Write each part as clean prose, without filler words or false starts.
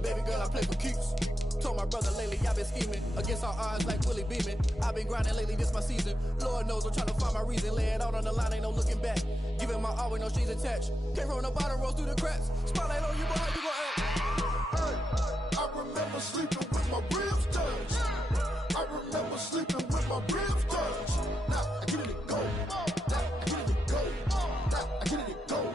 me, baby girl, I play for keeps. Told my brother lately, I've been scheming against all odds like Willie Beeman. I've been grinding lately, this my season. Lord knows I'm trying to find my reason. Lay it out on the line, ain't no looking back. Giving my all with no strings attached. Came from the bottom, rose through the cracks. Spotlight on you, boy, how you gon' act? I remember sleeping with my ribs touched. I remember sleeping with my ribs touched. Now I get it go. Now I get it go. Now I get it go.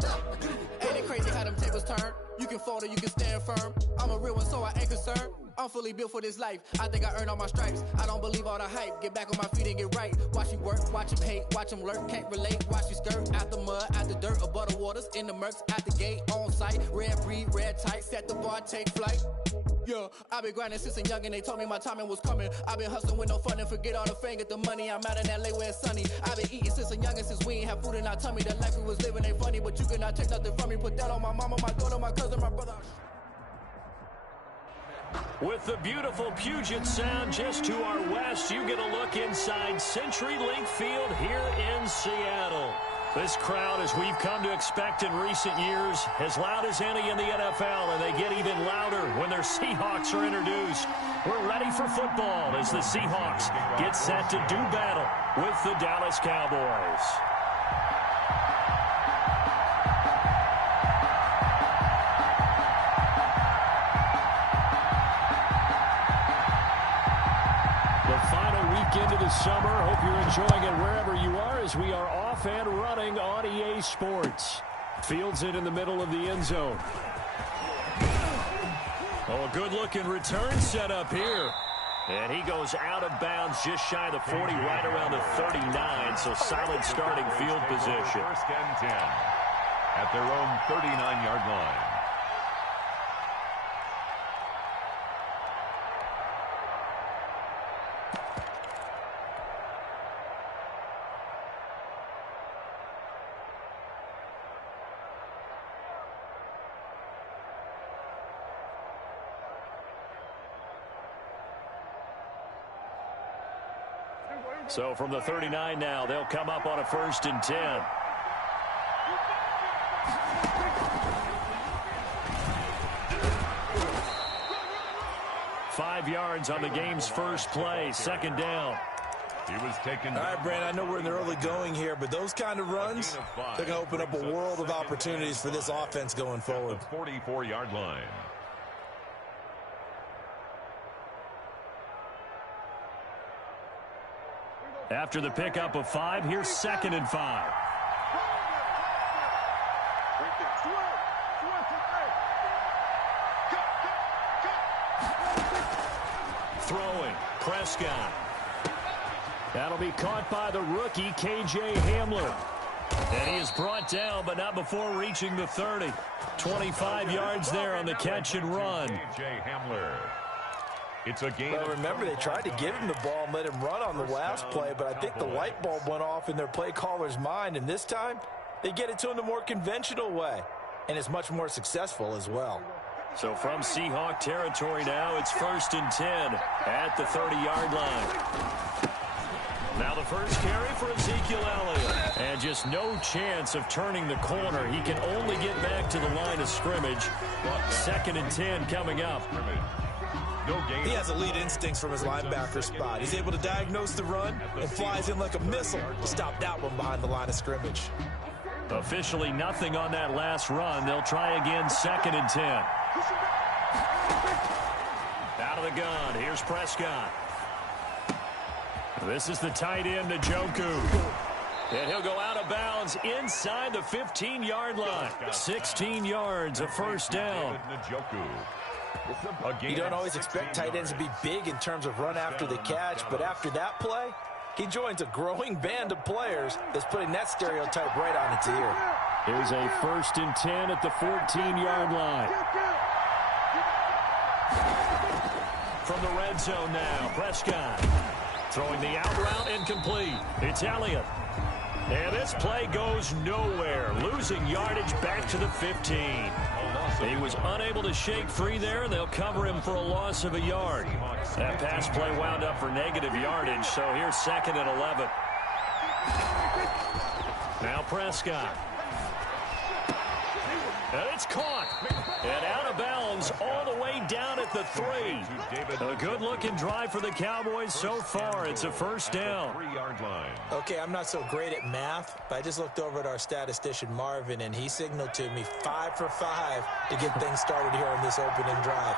Now I get it go. Ain't it crazy how them tables turn? You can fold or you can stand firm. I'm a real one, so I ain't concerned. I'm fully built for this life. I think I earned all my stripes. I don't believe all the hype. Get back on my feet and get right. Watch you work, watch him hate, watch him lurk. Can't relate, watch you skirt. Out the mud, out the dirt, above the waters, in the murks, out the gate, on site. Red breed, red tight, set the bar, take flight. Yeah, I've been grinding since a young and they told me my timing was coming. I've been hustling with no fun and forget all the fame, get the money. I'm out in LA where it's sunny. I've been eating since a young and since we ain't have food in our tummy. The life we was living ain't funny, but you cannot take nothing from me. Put that on my mama, my daughter, my cousin, my brother. With the beautiful Puget Sound just to our west, you get a look inside CenturyLink Field here in Seattle. This crowd, as we've come to expect in recent years, as loud as any in the NFL, and they get even louder when their Seahawks are introduced. We're ready for football as the Seahawks get set to do battle with the Dallas Cowboys. Into the summer. Hope you're enjoying it wherever you are as we are off and running on EA Sports. Fields it in the middle of the end zone. Oh, a good-looking return set up here. And he goes out of bounds just shy of the 40, right around the 39, so solid starting field position. First and 10 at their own 39-yard line. So from the 39 now, they'll come up on a 1st and 10. Five yards on the game's first play, 2nd down. He was taken. All right, Brandon, I know we're in the early going here, but those kind of runs, they're going to open up a world of opportunities for this offense going forward. The 44-yard line. After the pickup of 5, here's 2nd and 5. Throwing, Prescott. That'll be caught by the rookie, KJ Hamler. And he is brought down, but not before reaching the 30. 25 yards there on the catch and run. KJ Hamler. It's a game. Well, remember, they tried to give him the ball and let him run on the last play, but I think the light bulb went off in their play caller's mind, and this time they get it to him the more conventional way, and it's much more successful as well. So from Seahawk territory now, it's 1st and 10 at the 30-yard line. Now the first carry for Ezekiel Elliott. And just no chance of turning the corner. He can only get back to the line of scrimmage. 2nd and 10 coming up. He has elite instincts from his linebacker spot. He's able to diagnose the run and flies in like a missile to stop that one behind the line of scrimmage. Officially nothing on that last run. They'll try again, 2nd and 10. Out of the gun, here's Prescott. This is the tight end, Njoku. And he'll go out of bounds inside the 15-yard line. 16 yards, a 1st down. You don't always expect tight ends to be big in terms of run after the catch, but after that play, he joins a growing band of players that's putting that stereotype right on its ear. Here's a 1st and 10 at the 14-yard line. From the red zone now, Prescott. Throwing the out route incomplete. It's Elliott. And this play goes nowhere. Losing yardage back to the 15. He was unable to shake free there, and they'll cover him for a loss of a yard. That pass play wound up for negative yardage, so here's 2nd and 11. Now Prescott. And it's caught. And out of bounds all the the 3. A good-looking drive for the Cowboys so far. It's a first down. 3-yard line. Okay, I'm not so great at math, but I just looked over at our statistician, Marvin, and he signaled to me 5 for 5 to get things started here on this opening drive.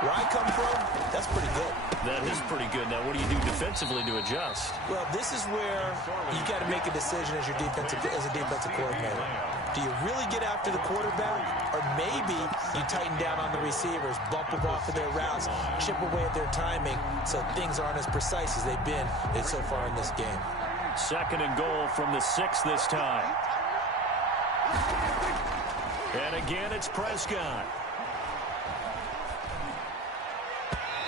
Where I come from, that's pretty good. That is pretty good. Now, what do you do defensively to adjust? Well, this is where you got to make a decision as a defensive coordinator. Do you really get after the quarterback, or maybe you tighten down on the receivers, bump them off of their routes, chip away at their timing, so things aren't as precise as they've been so far in this game. 2nd and goal from the 6 this time. And again, it's Prescott.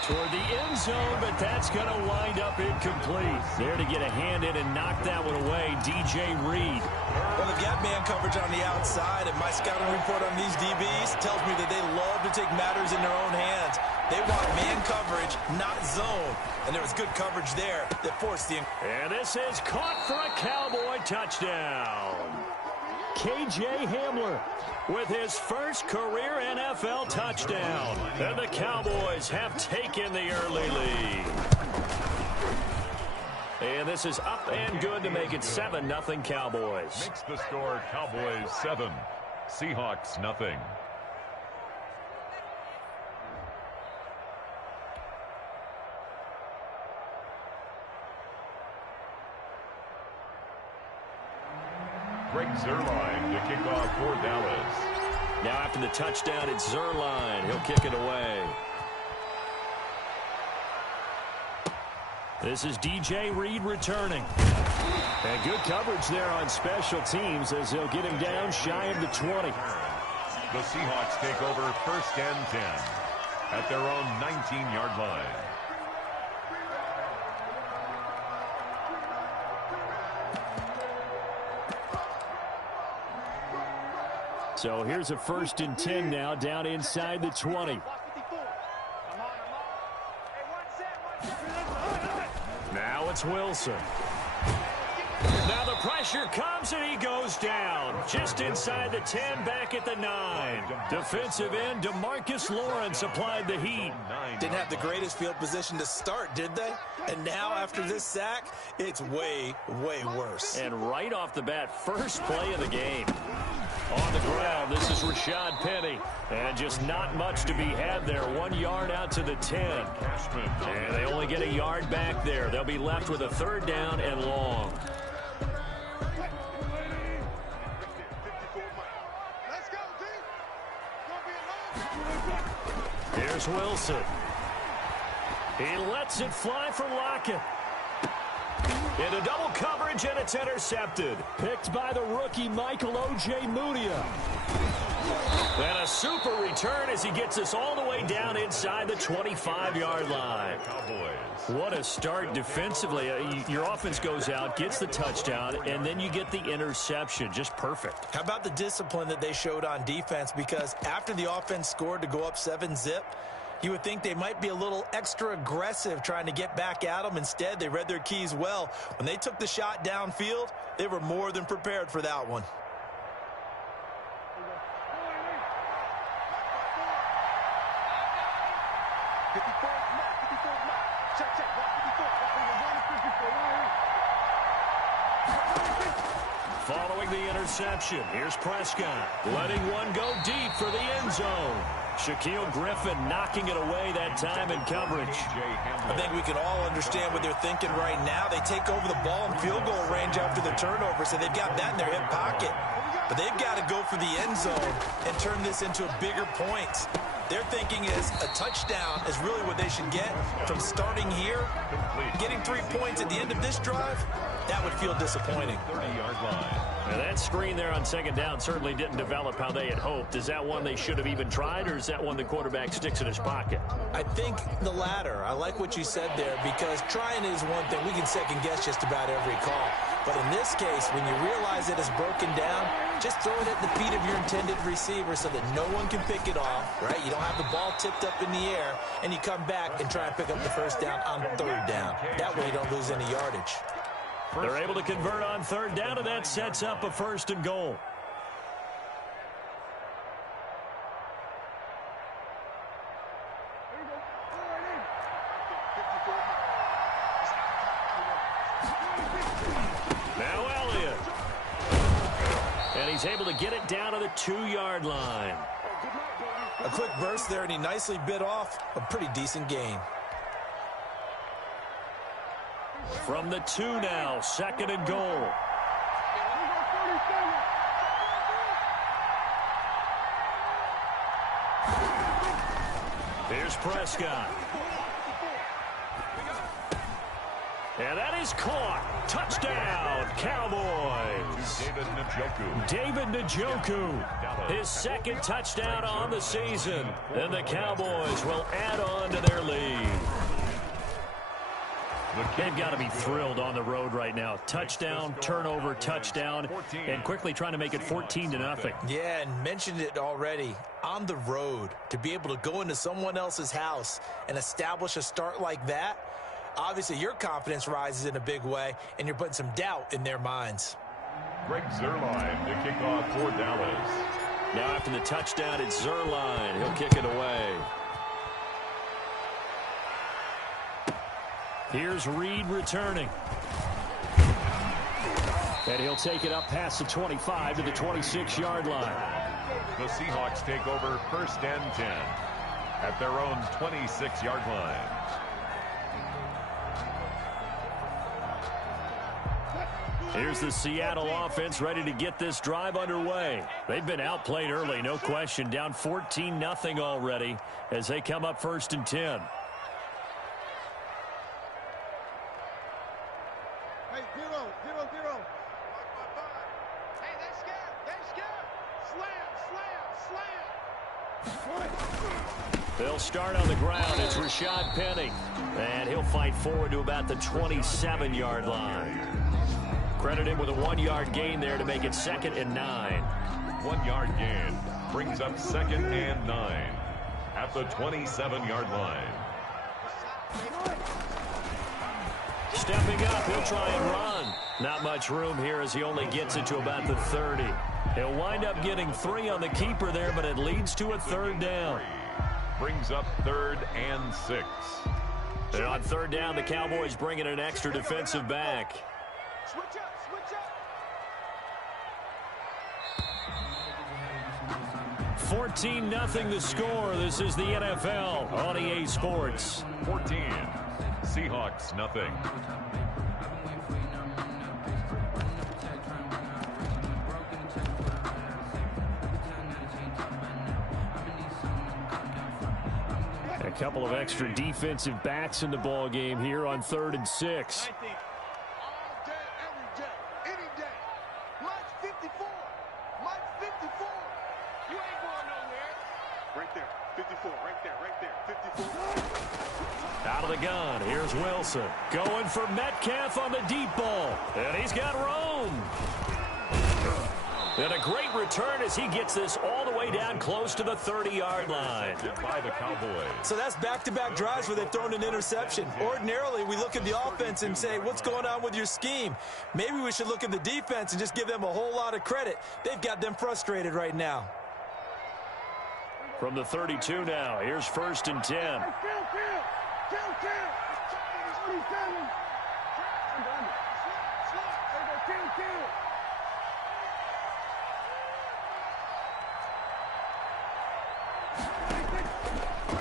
Toward the end zone, but that's going to wind up incomplete. There to get a hand in and knock that one away, DJ Reed. Well, they've got man coverage on the outside, and my scouting report on these DBs tells me that they love to take matters in their own hands. They want man coverage, not zone. And there was good coverage there that forced the... And this is caught for a Cowboy touchdown. KJ Hamler with his first career NFL touchdown. And the Cowboys have taken the early lead. And this is up and good to make it 7-0 Cowboys. Makes the score Cowboys 7, Seahawks nothing. Greg Zuerlein to kick off for Dallas. Now after the touchdown, it's Zuerlein. He'll kick it away. This is DJ Reed returning. And good coverage there on special teams as they'll get him down shy of the 20. The Seahawks take over 1st and 10 at their own 19-yard line. So here's a 1st and 10 now down inside the 20. Now it's Wilson. Now the pressure comes and he goes down. Just inside the 10, back at the 9. Defensive end DeMarcus Lawrence applied the heat. Didn't have the greatest field position to start, did they? And now after this sack, it's way, way worse. And right off the bat, first play of the game. On the ground, this is Rashad Penny. And just not much to be had there. 1 yard out to the 10. And they only get a yard back there. They'll be left with a 3rd down and long. Here's Wilson. He lets it fly for Lockett. Into double coverage, and it's intercepted. Picked by the rookie Michael O.J. Mudia. And a super return as he gets us all the way down inside the 25-yard line. What a start defensively. Your offense goes out, gets the touchdown, and then you get the interception. Just perfect. How about the discipline that they showed on defense? Because after the offense scored to go up 7-zip, you would think they might be a little extra aggressive trying to get back at them. Instead, they read their keys well. When they took the shot downfield, they were more than prepared for that one. Following the interception, here's Prescott. Letting one go deep for the end zone. Shaquille Griffin knocking it away that time in coverage. I think we can all understand what they're thinking right now. They take over the ball in field goal range after the turnover, so they've got that in their hip pocket. But they've got to go for the end zone and turn this into a bigger point. Their thinking is a touchdown is really what they should get from starting here. Getting 3 points at the end of this drive, that would feel disappointing. 30-yard line. Now that screen there on 2nd down certainly didn't develop how they had hoped. Is that one they should have even tried, or is that one the quarterback sticks in his pocket? I think the latter. I like what you said there, because trying is one thing. We can second guess just about every call. But in this case, when you realize it is broken down, just throw it at the feet of your intended receiver so that no one can pick it off, right? You don't have the ball tipped up in the air, and you come back and try and pick up the 1st down on 3rd down. That way you don't lose any yardage. They're able to convert on 3rd down, and that sets up a 1st and goal. And he's able to get it down to the 2-yard line. A quick burst there, and he nicely bit off a pretty decent gain. From the 2 now, 2nd and goal. Here's Prescott. And that is caught. Touchdown, Cowboys. David Njoku. His 2nd touchdown on the season. And the Cowboys will add on to their lead. They've got to be thrilled on the road right now. Touchdown, turnover, touchdown, and quickly trying to make it 14-0. Yeah, and mentioned it already. On the road, to be able to go into someone else's house and establish a start like that, obviously your confidence rises in a big way, and you're putting some doubt in their minds. Greg Zuerlein to kick off for Dallas. Now after the touchdown, it's Zuerlein. He'll kick it away. Here's Reed returning. And he'll take it up past the 25 to the 26-yard line. The Seahawks take over 1st and 10 at their own 26-yard line. Here's the Seattle offense ready to get this drive underway. They've been outplayed early, no question. Down 14-0 already as they come up 1st and 10. They'll start on the ground. It's Rashad Penny. And he'll fight forward to about the 27-yard line. Credit him with a 1-yard gain there to make it 2nd and 9. 1-yard gain brings up 2nd and 9 at the 27-yard line. Stepping up, he'll try and run. Not much room here as he only gets it to about the 30. He'll wind up getting 3 on the keeper there, but it leads to a 3rd down. Brings up 3rd and 6. And on 3rd down, the Cowboys bring in an extra defensive back. Switch up, switch up. 14-0 the score. This is the NFL on EA Sports. 14. Seahawks, nothing. A couple of extra defensive backs in the ball game here on 3rd and 6. Out of the gun, here's Wilson. Going for Metcalf on the deep ball. And he's got Rome. And a great return as he gets this all the way down close to the 30-yard line. By the Cowboys. So that's back-to-back drives where they've thrown an interception. Ordinarily, we look at the offense and say, what's going on with your scheme? Maybe we should look at the defense and just give them a whole lot of credit. They've got them frustrated right now. From the 32 now, here's 1st and 10.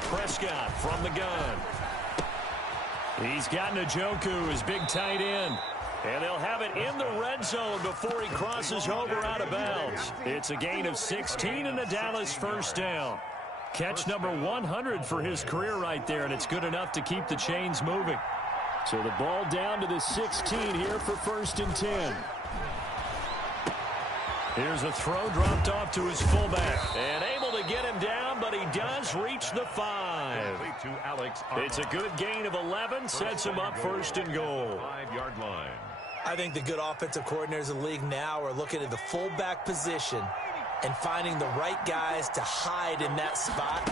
Prescott from the gun. He's got Njoku, his big tight end. And they'll have it in the red zone before he crosses over out of bounds. It's a gain of 16 and a Dallas 1st down. Catch number 100 for his career right there, and it's good enough to keep the chains moving. So the ball down to the 16 here for 1st and 10. Here's a throw dropped off to his fullback. And able to get him down, but he does reach the 5. It's a good gain of 11, sets him up 1st and goal. 5-yard line. I think the good offensive coordinators in the league now are looking at the fullback position and finding the right guys to hide in that spot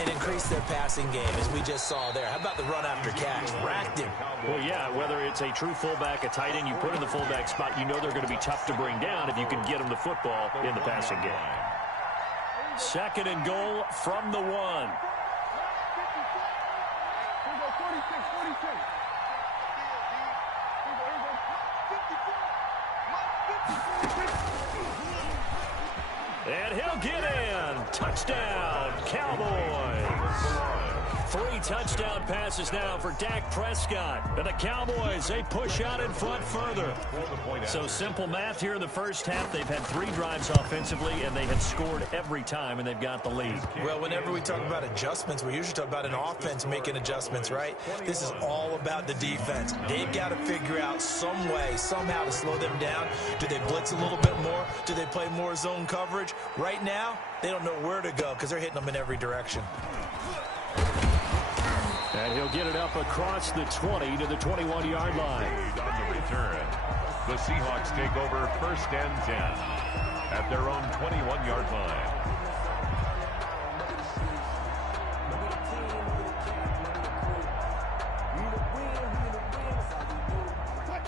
and increase their passing game, as we just saw there. How about the run after catch? Racked him. Well, yeah, whether it's a true fullback, a tight end you put in the fullback spot, you know they're going to be tough to bring down if you can get them the football in the passing game. 2nd and goal from the 1. And he'll get in. Touchdown, Cowboys. 3 touchdown passes now for Dak Prescott. And the Cowboys, they push out in front further. So simple math here in the first half. They've had 3 drives offensively, and they have scored every time, and they've got the lead. Well, whenever we talk about adjustments, we usually talk about an offense making adjustments, right? This is all about the defense. They've got to figure out some way, somehow to slow them down. Do they blitz a little bit more? Do they play more zone coverage? Right now, they don't know where to go because they're hitting them in every direction. And he'll get it up across the 20 to the 21-yard line. On the return, the Seahawks take over 1st and 10 at their own 21-yard line.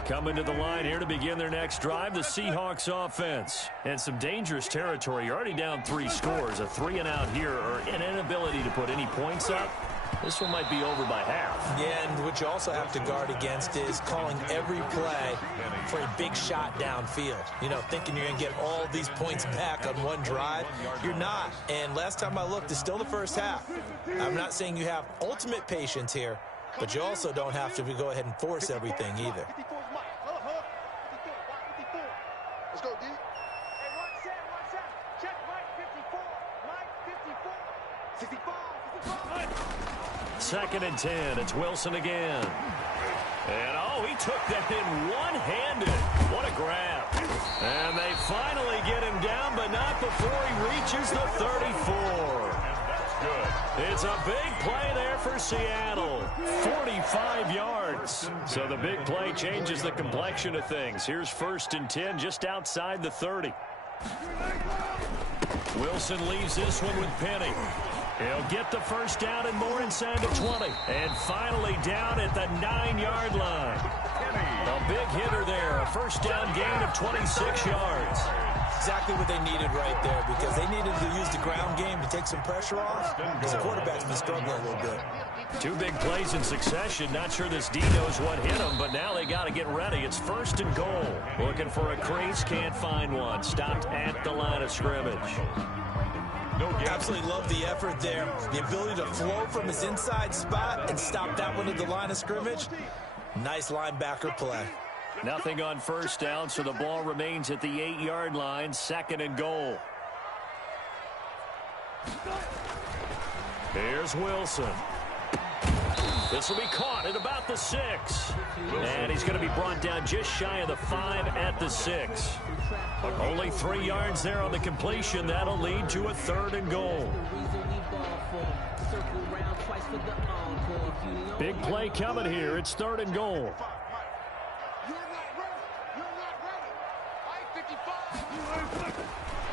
Coming to the line here to begin their next drive, the Seahawks offense. And some dangerous territory. You're already down 3 scores. A 3-and-out here or an inability to put any points up. This one might be over by half. Yeah, and what you also have to guard against is calling every play for a big shot downfield. You know, thinking you're going to get all these points back on one drive. You're not. And last time I looked, it's still the first half. I'm not saying you have ultimate patience here, but you also don't have to go ahead and force everything either. Let's go, D. Check Mike 54. 2nd and 10. It's Wilson again. And, oh, he took that in one-handed. What a grab. And they finally get him down, but not before he reaches the 34. Good. It's a big play there for Seattle. 45 yards. So the big play changes the complexion of things. Here's 1st and 10 just outside the 30. Wilson leaves this one with Penny. He'll get the first down and more inside the 20. And finally down at the 9-yard line. A big hitter there. A first down gain of 26 yards. Exactly what they needed right there, because they needed to use the ground game to take some pressure off, because the quarterback's been struggling a little bit. 2 big plays in succession. Not sure this D knows what hit him, but now they got to get ready. It's 1st and goal. Looking for a crease, can't find one. Stopped at the line of scrimmage. Absolutely love the effort there. The ability to flow from his inside spot and stop that one at the line of scrimmage. Nice linebacker play. Nothing on first down, so the ball remains at the 8-yard line. 2nd and goal. Here's Wilson. This will be caught at about the 6. And he's going to be brought down just shy of the 5 at the 6. Only 3 yards there on the completion. That'll lead to a 3rd and goal. Big play coming here. It's 3rd and goal.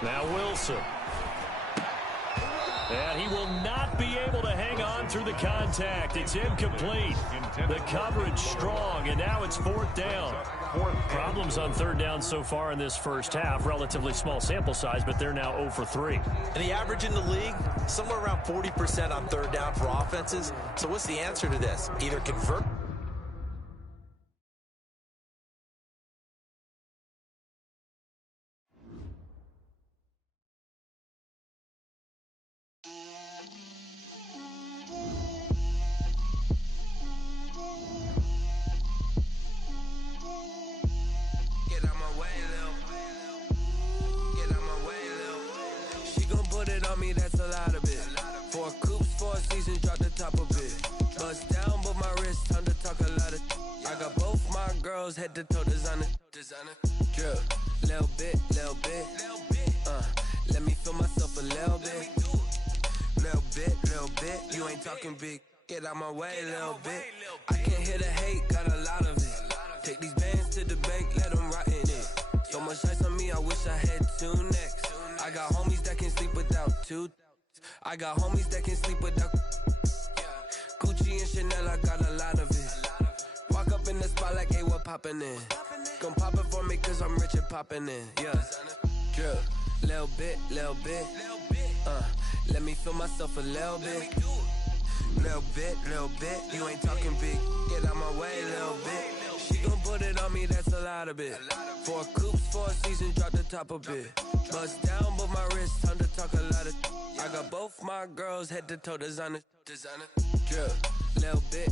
Now Wilson. And he will not be able to hang on through the contact. It's incomplete. The coverage strong, and now it's 4th down. Problems on 3rd down so far in this first half. Relatively small sample size, but they're now 0 for 3. And the average in the league, somewhere around 40% on 3rd down for offenses. So what's the answer to this? Either convert. That's a lot of it. 4 coops, 4 seasons, drop the top of it. Bust down, but my wrist, time to talk a lot of. I got both my girls head to toe designer. Drip, little bit. Let me feel myself a little bit. Little bit. You ain't talking big. Get out my way, little bit. I can't hear the hate, got a lot of it. Take these bands to the bank, let them rot in it. So much ice on me, I wish I had 2 necks. I got homies that can sleep without 2. I got homies that can sleep without. Gucci and Chanel, I got a lot of it. Walk up in the spot like, hey, what poppin' in? Gon' pop it for me cause I'm rich and poppin' in. Yeah. Drip, little bit. Let me feel myself a little bit. Little bit. You ain't talking big. Get out my way, little bit. She gon' put it on me, that's a lot of it. 4 coops, 4 seasons, drop the top a bit. Bust down, but my wrist, time to talk a lot of. I got both my girls head to toe designer. Drip, little bit.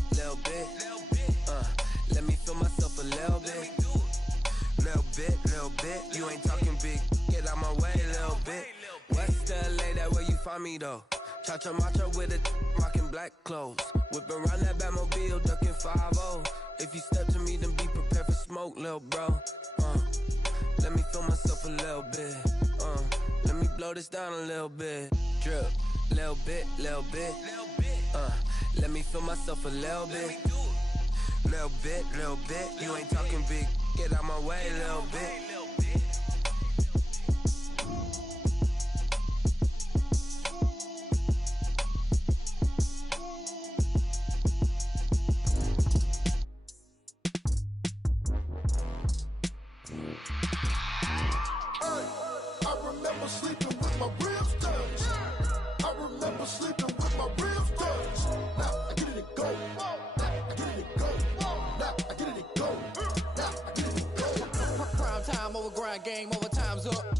Let me feel myself a little bit. Little bit. You ain't talking big. Get out my way, little bit. West LA, that where you find me though. Cha-cha macha with it, rocking black clothes. Whipping around that Batmobile, ducking 5-0. If you step to me, then be prepared for smoke, little bro. Let me feel myself a little bit. Let me blow this down a little bit. Drip, little bit. Let me feel myself a little bit. Little bit. You ain't talking big. Get out my way, little bit. Game over, time's up.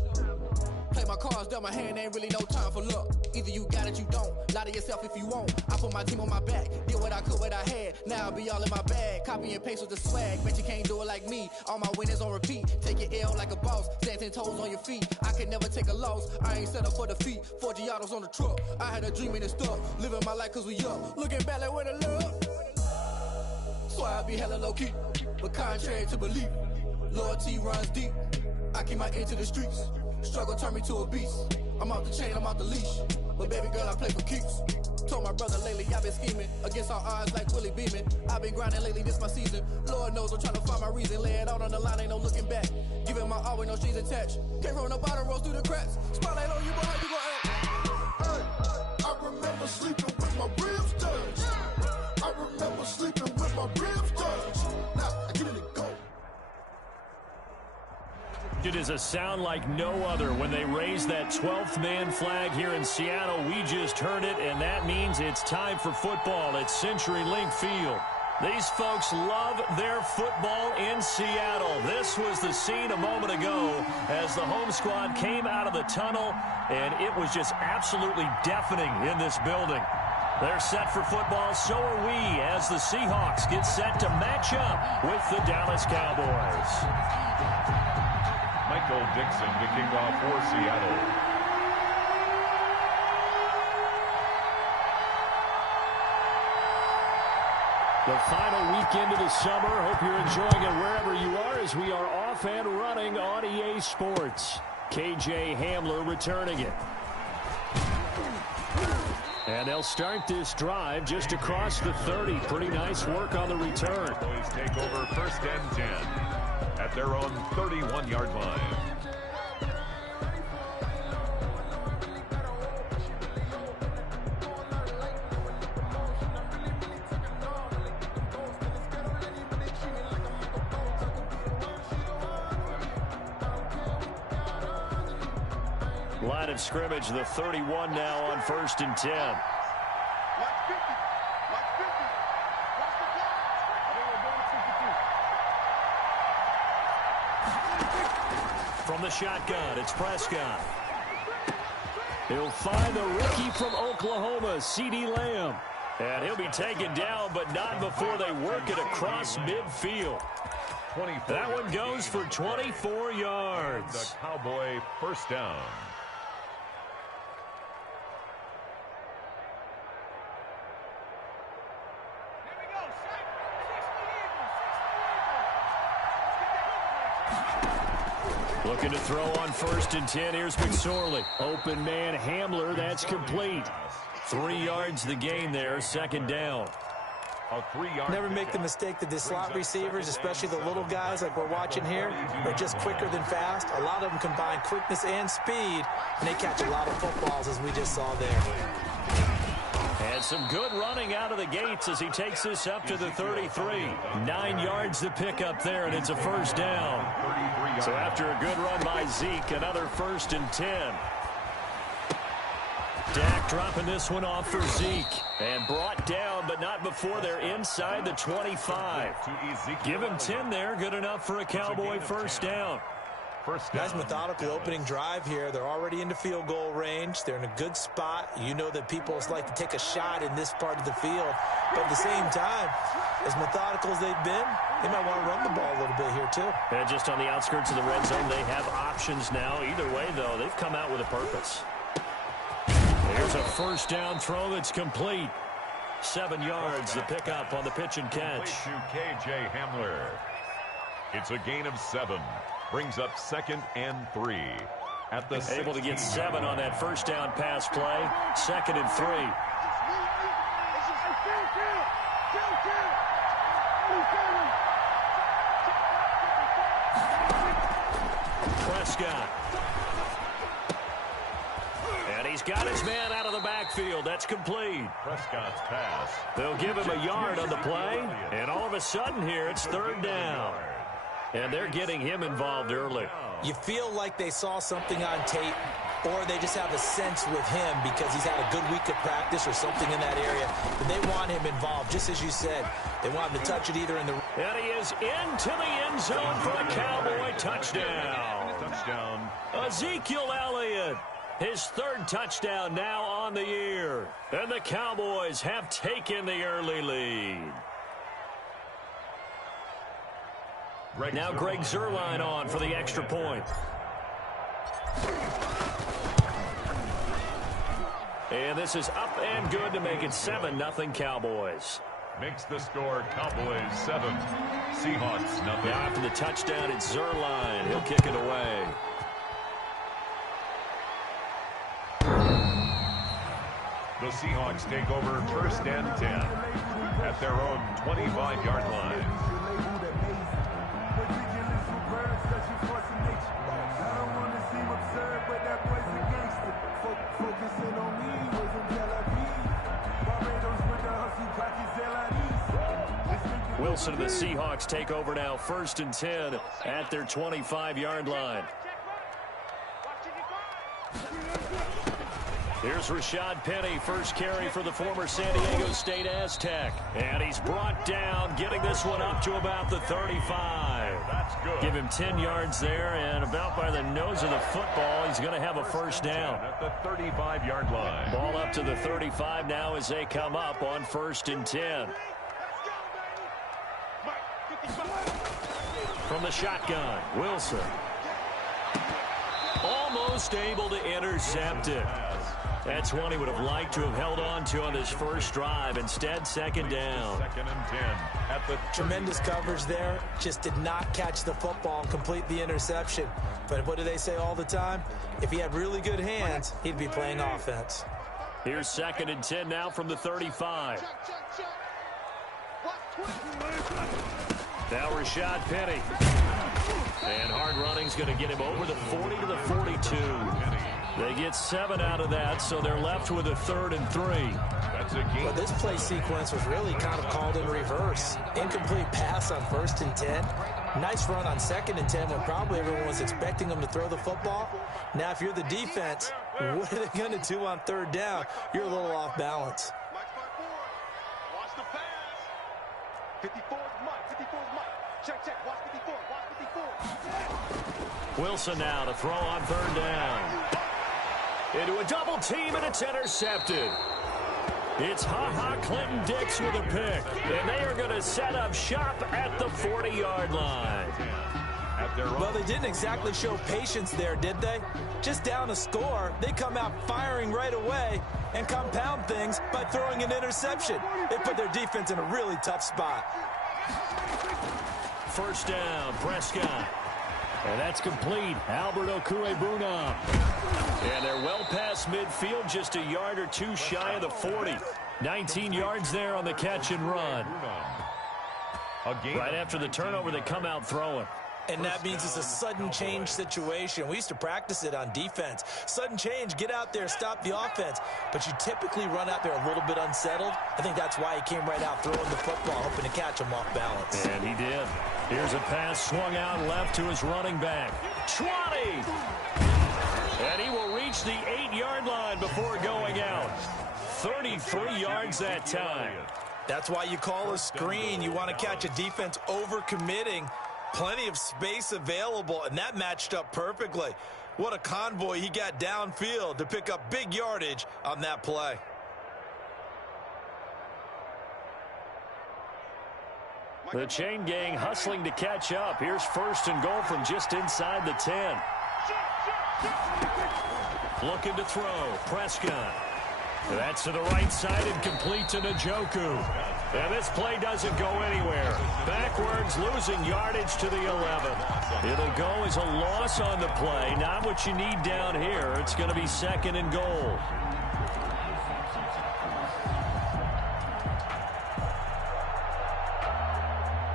Play my cards, dealt my hand, ain't really no time for luck. Either you got it, you don't. Lie to yourself if you won't. I put my team on my back, did what I could, what I had. Now I'll be all in my bag. Copy and paste with the swag. Bet you can't do it like me. All my winners on repeat. Take your L like a boss. Stand 10 toes on your feet. I can never take a loss. I ain't set up for defeat. 4 Giottos on the truck. I had a dream and it stuck. Living my life cause we up. Looking back like where the love. So I be hella low key. But contrary to belief, loyalty runs deep. I keep my ear to the streets. Struggle turned me to a beast. I'm off the chain, I'm off the leash. But baby girl, I play for keeps. Told my brother lately, I've been scheming. Against all odds like Willie Beeman. I've been grinding lately, this my season. Lord knows I'm trying to find my reason. Lay it out on the line, ain't no looking back. Giving my all with no strings attached. Can't roll no bottom, rolls through the cracks. Spotlight on you, but how you gon' act? Hey, I remember sleeping with my ribs touched. I remember sleeping with my ribs touched. Now I get it and go. It is a sound like no other when they raise that 12th man flag here in Seattle. We just heard it, and that means it's time for football at CenturyLink Field. These folks love their football in Seattle. This was the scene a moment ago as the home squad came out of the tunnel, and it was just absolutely deafening in this building. They're set for football, so are we, as the Seahawks get set to match up with the Dallas Cowboys. Michael Dixon to kick off for Seattle. The final weekend of the summer. Hope you're enjoying it wherever you are as we are off and running on EA Sports. KJ Hamler returning it. And they'll start this drive just across the 30. Pretty nice work on the return. Boys take over 1st and 10 at their own 31-yard line. Line of scrimmage, the 31 now on 1st and 10. From the shotgun, it's Prescott. He'll find the rookie from Oklahoma, CeeDee Lamb. And he'll be taken down, but not before they work it across midfield. That one goes for 24 yards. The Cowboy 1st down. Looking to throw on 1st and 10. Here's McSorley. Open man Hamler. That's complete. 3 yards the gain there. 2nd down. Never make the mistake that the slot receivers, especially the little guys like we're watching here, are just quicker than fast. A lot of them combine quickness and speed, and they catch a lot of footballs, as we just saw there. And some good running out of the gates as he takes this up to the 33. 9 yards to pick up there, and it's a 1st down. So after a good run by Zeke, another 1st and 10. Dak dropping this one off for Zeke. And brought down, but not before they're inside the 25. Give him 10 there. Good enough for a Cowboy first down. Nice methodical opening drive here. They're already into field goal range. They're in a good spot. You know that people like to take a shot in this part of the field. But at the same time, as methodical as they've been, they might want to run the ball a little bit here too. And just on the outskirts of the red zone, they have options now. Either way, though, they've come out with a purpose. There's a first down throw that's complete. 7 yards, the pickup on the pitch and catch. To K.J. Hamler. It's a gain of 7. Brings up 2nd and 3. At the able to get 7 on that first down pass play. 2nd and 3. Prescott. And he's got his man out of the backfield. That's complete. Prescott's pass. They'll give him a yard on the play. And all of a sudden here, it's 3rd down. And they're getting him involved early. You feel like they saw something on tape, or they just have a sense with him because he's had a good week of practice or something in that area. But they want him involved, just as you said. They want him to touch it either in the... And he is into the end zone for a Cowboy touchdown. Touchdown. Ezekiel Elliott. His 3rd touchdown now on the year. And the Cowboys have taken the early lead. Now Greg Zuerlein on for the extra point. And this is up and good to make it 7-0 Cowboys. Makes the score Cowboys 7. Seahawks nothing. Now after the touchdown, it's Zuerlein. He'll kick it away. The Seahawks take over 1st and 10 at their own 25-yard line. Wilson and the Seahawks take over now, 1st and 10 at their 25-yard line. Here's Rashad Penny, first carry for the former San Diego State Aztec. And he's brought down, getting this one up to about the 35. That's good. Give him 10 yards there, and about by the nose of the football, he's going to have a first down. At the 35-yard line. Ball up to the 35 now as they come up on 1st and 10. From the shotgun, Wilson. Almost able to intercept it. That's one he would have liked to have held on to on this first drive. Instead, 2nd down. 2nd and 10 at the tremendous coverage there. Just did not catch the football and complete the interception. But what do they say all the time? If he had really good hands, he'd be playing offense. Here's 2nd and 10 now from the 35. Now Rashad Penny. And hard running's going to get him over the 40 to the 42. They get 7 out of that, so they're left with a 3rd and 3. That's a game. Well, this play sequence was really kind of called in reverse. Incomplete pass on 1st and 10. Nice run on 2nd and 10 when probably everyone was expecting them to throw the football. Now, if you're the defense, what are they going to do on 3rd down? You're a little off balance. Watch the pass. 54 is Mike. 54 is Mike. Check. Watch 54. Watch 54. Wilson now to throw on 3rd down. Into a double team, and it's intercepted. It's Ha-Ha Clinton-Dix with a pick. And they are going to set up shop at the 40-yard line. Well, they didn't exactly show patience there, did they? Just down a score, they come out firing right away and compound things by throwing an interception. They put their defense in a really tough spot. First down, Prescott. And that's complete. Albert Okwuegbunam. And they're well past midfield, just a yard or two shy of the 40. 19 yards there on the catch and run. Right after the turnover, they come out throwing. And that means it's a sudden change situation. We used to practice it on defense. Sudden change, get out there, stop the offense. But you typically run out there a little bit unsettled. I think that's why he came right out throwing the football, hoping to catch him off balance. And he did. Here's a pass swung out left to his running back. 20! And he will reach reached the 8-yard line before going out. 33 yards that time. That's why you call a screen. You want to catch a defense overcommitting. Plenty of space available, and that matched up perfectly. What a convoy he got downfield to pick up big yardage on that play. The chain gang hustling to catch up. Here's 1st and goal from just inside the 10. Looking to throw. Prescott. That's to the right side and complete to Njoku. And this play doesn't go anywhere. Backwards, losing yardage to the 11. It'll go as a loss on the play. Not what you need down here. It's going to be 2nd and goal.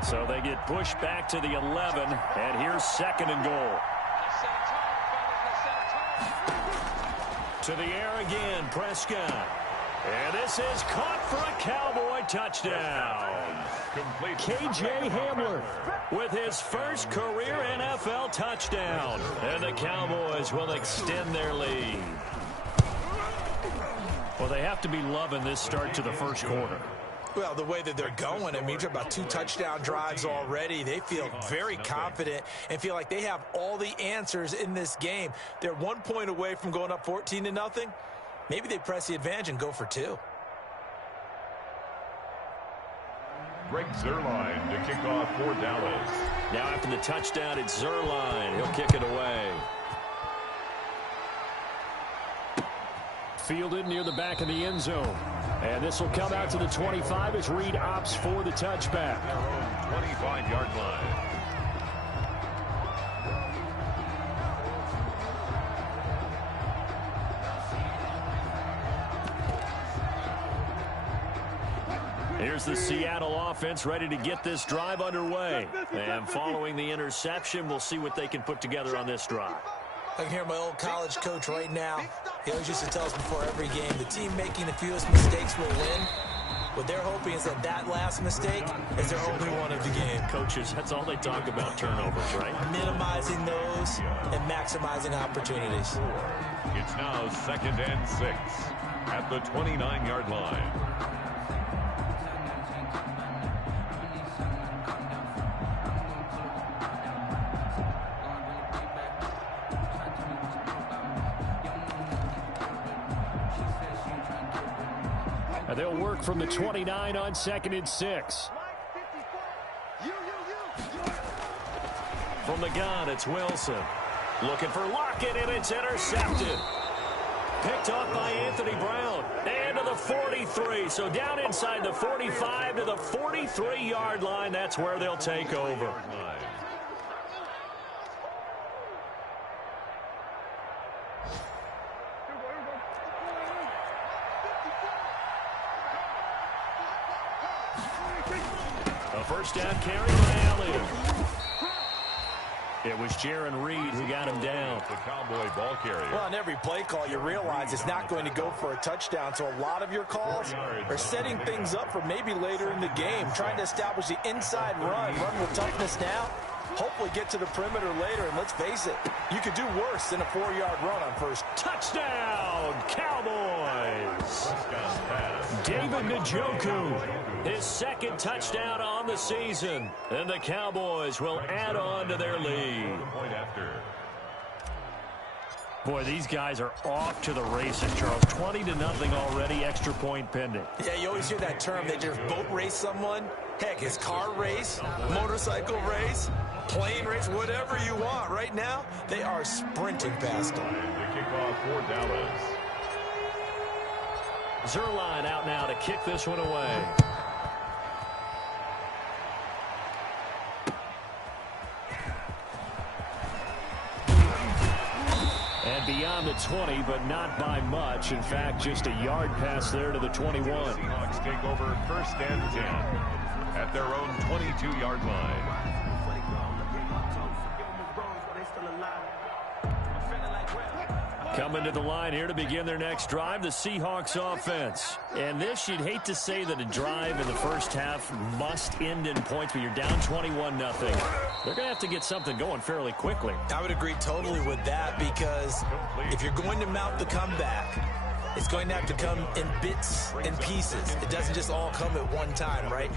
So they get pushed back to the 11. And here's 2nd and goal. To the air again, Prescott. And this is caught for a Cowboy touchdown. K.J. Hamler with his first career NFL touchdown. And the Cowboys will extend their lead. Well, they have to be loving this start to the first quarter. Well, the way that they're going, I mean, you're about 2 touchdown drives already. They feel very confident and feel like they have all the answers in this game. They're 1 point away from going up 14-0. Maybe they press the advantage and go for 2. Greg Zuerlein to kick off for Dallas. Now after the touchdown, it's Zuerlein. He'll kick it away. Fielded near the back of the end zone. And this will come out to the 25 as Reed opts for the touchback. 25-yard line. Here's the Seattle offense ready to get this drive underway. And following the interception, we'll see what they can put together on this drive. I can hear my old college coach right now. He always used to tell us before every game, the team making the fewest mistakes will win. What they're hoping is that that last mistake is their only one of the game. Coaches, that's all they talk about, turnovers, right? Minimizing those and maximizing opportunities. It's now 2nd and 6 at the 29-yard line. They'll work from the 29 on 2nd and 6. From the gun, it's Wilson. Looking for Lockett, and it's intercepted. Picked off by Anthony Brown. And to the 43. So down inside the 45 to the 43-yard line. That's where they'll take over. First down carry by Alley. It was Jaron Reed who got him down. The Cowboy ball carrier. Well, on every play call, you realize it's not going to go for a touchdown. So a lot of your calls are setting things up for maybe later in the game, trying to establish the inside run with toughness now. Hopefully get to the perimeter later, and let's face it, you could do worse than a 4-yard run on first. Touchdown, Cowboys! David Njoku, his 2nd touchdown on the season, and the Cowboys will add on to their lead. Boy, these guys are off to the races, Charles. 20-0 already, extra point pending. Yeah, you always hear that term. They just boat race someone. Heck, his car race, motorcycle race, plane race, whatever you want. Right now, they are sprinting past them. The kickoff for Dallas. Zuerlein out now to kick this one away. And beyond the 20, but not by much. In fact, just a yard pass there to the 21. Seahawks take over 1st and 10 at their own 22-yard line. Coming to the line here to begin their next drive, the Seahawks offense. And this, you'd hate to say that a drive in the first half must end in points, but you're down 21-0. They're going to have to get something going fairly quickly. I would agree totally with that, because if you're going to mount the comeback, it's going to have to come in bits and pieces. It doesn't just all come at one time, right?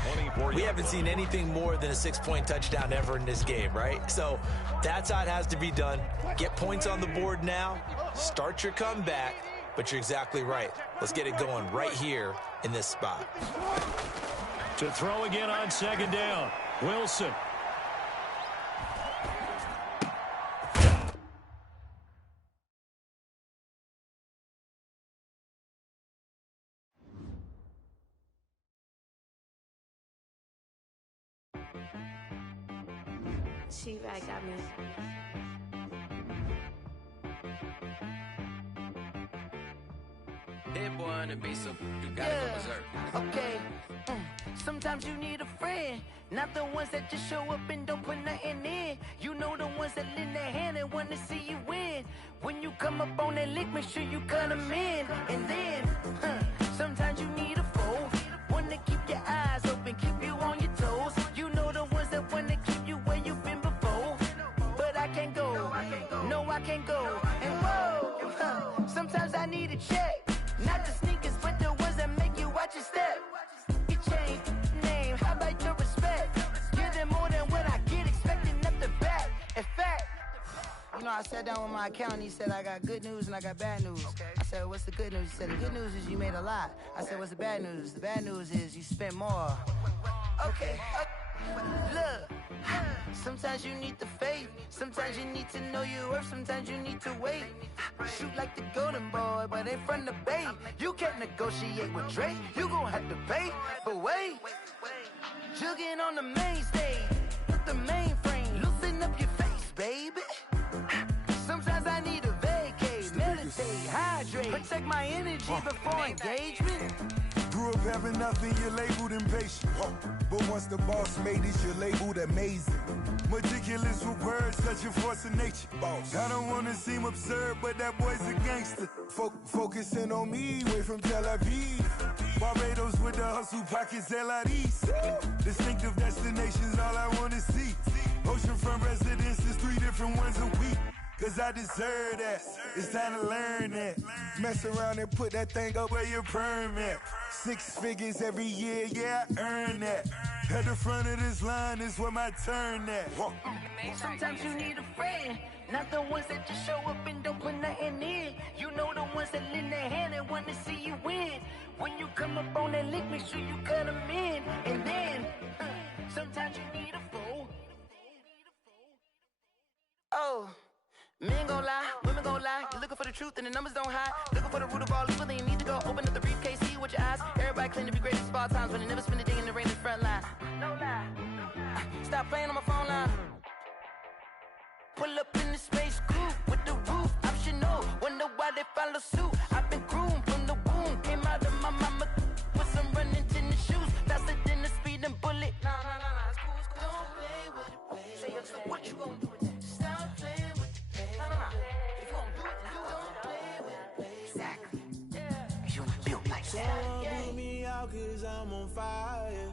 We haven't seen anything more than a 6-point touchdown ever in this game, right? So that's how it has to be done. Get points on the board now, start your comeback, but you're exactly right. Let's get it going right here in this spot. To throw again on second down, Wilson. She-Rag got me. Hit boy on the beat, so you gotta go berserk. Okay. Sometimes you need a friend, not the ones that just show up and don't put nothing in. You know, the ones that lend their hand and want to see you win. When you come up on that lick, make sure you cut them in. And then, sometimes you need a foe, one to keep your eyes open, keep you on your toes. You know, the ones that want to keep you where you've been before. But I can't go, no, I can't go. And whoa, sometimes I need a check. Not the sneakers, but the ones that make you watch your step. You change name, how about your respect? Give them more than what I get, expecting up the back. In fact, you know, I sat down with my accountant, he said I got good news and I got bad news. I said, what's the good news? He said, the good news is you made a lot. I said, what's the bad news? The bad news is you spent more. Okay, look, sometimes you need the faith, sometimes you need to know your worth, sometimes you need to wait. Shoot like the golden boy, but ain't from the bay. You can't negotiate with Drake, you gon' have to pay. But wait, jugging on the main stage, the mainframe, loosen up your face, baby. Sometimes I need a vacate, meditate, hydrate, protect my energy before engagement. Grew up having nothing, you're labeled impatient. But once the boss made it, you're labeled amazing. Meticulous with words, such a force of nature. Boss. I don't wanna seem absurd, but that boy's a gangster. Focusing on me, way from Tel Aviv. Barbados with the hustle pockets, LIDs. Distinctive destinations, all I wanna see. Oceanfront residences, 3 different ones a week. Cause I deserve that, it's time to learn that. Mess around and put that thing up where your permit. 6 figures every year, yeah, I earn that. At the front of this line is where my turn at. Sometimes you need a friend, not the ones that just show up and don't put nothing in. You know, the ones that lend their hand and want to see you win. When you come up on that lick, make sure you cut them in. And then, sometimes you need a foe. Oh. Men gon' lie, women gon' lie. You're looking for the truth and the numbers don't hide. Looking for the root of all evil, then you need to go open up the briefcase, see with your eyes. Everybody claim to be great at small times, but they never spend a day in the rain in the front line. No lie. Stop playing on my phone line. Pull up in the space coupe with the roof optional. Wonder why they follow suit. I've been groomed from the womb. Came out of my mama with some running tennis shoes. Faster than the speeding bullet. Nah, it's cool, it's cool. Don't play with it, play. Say what you gon' do with it? Stop playing with it. If you gon' do it, then you don't play with it, play. Exactly. Yeah. You built like that. Someone put me out 'cause I'm on fire.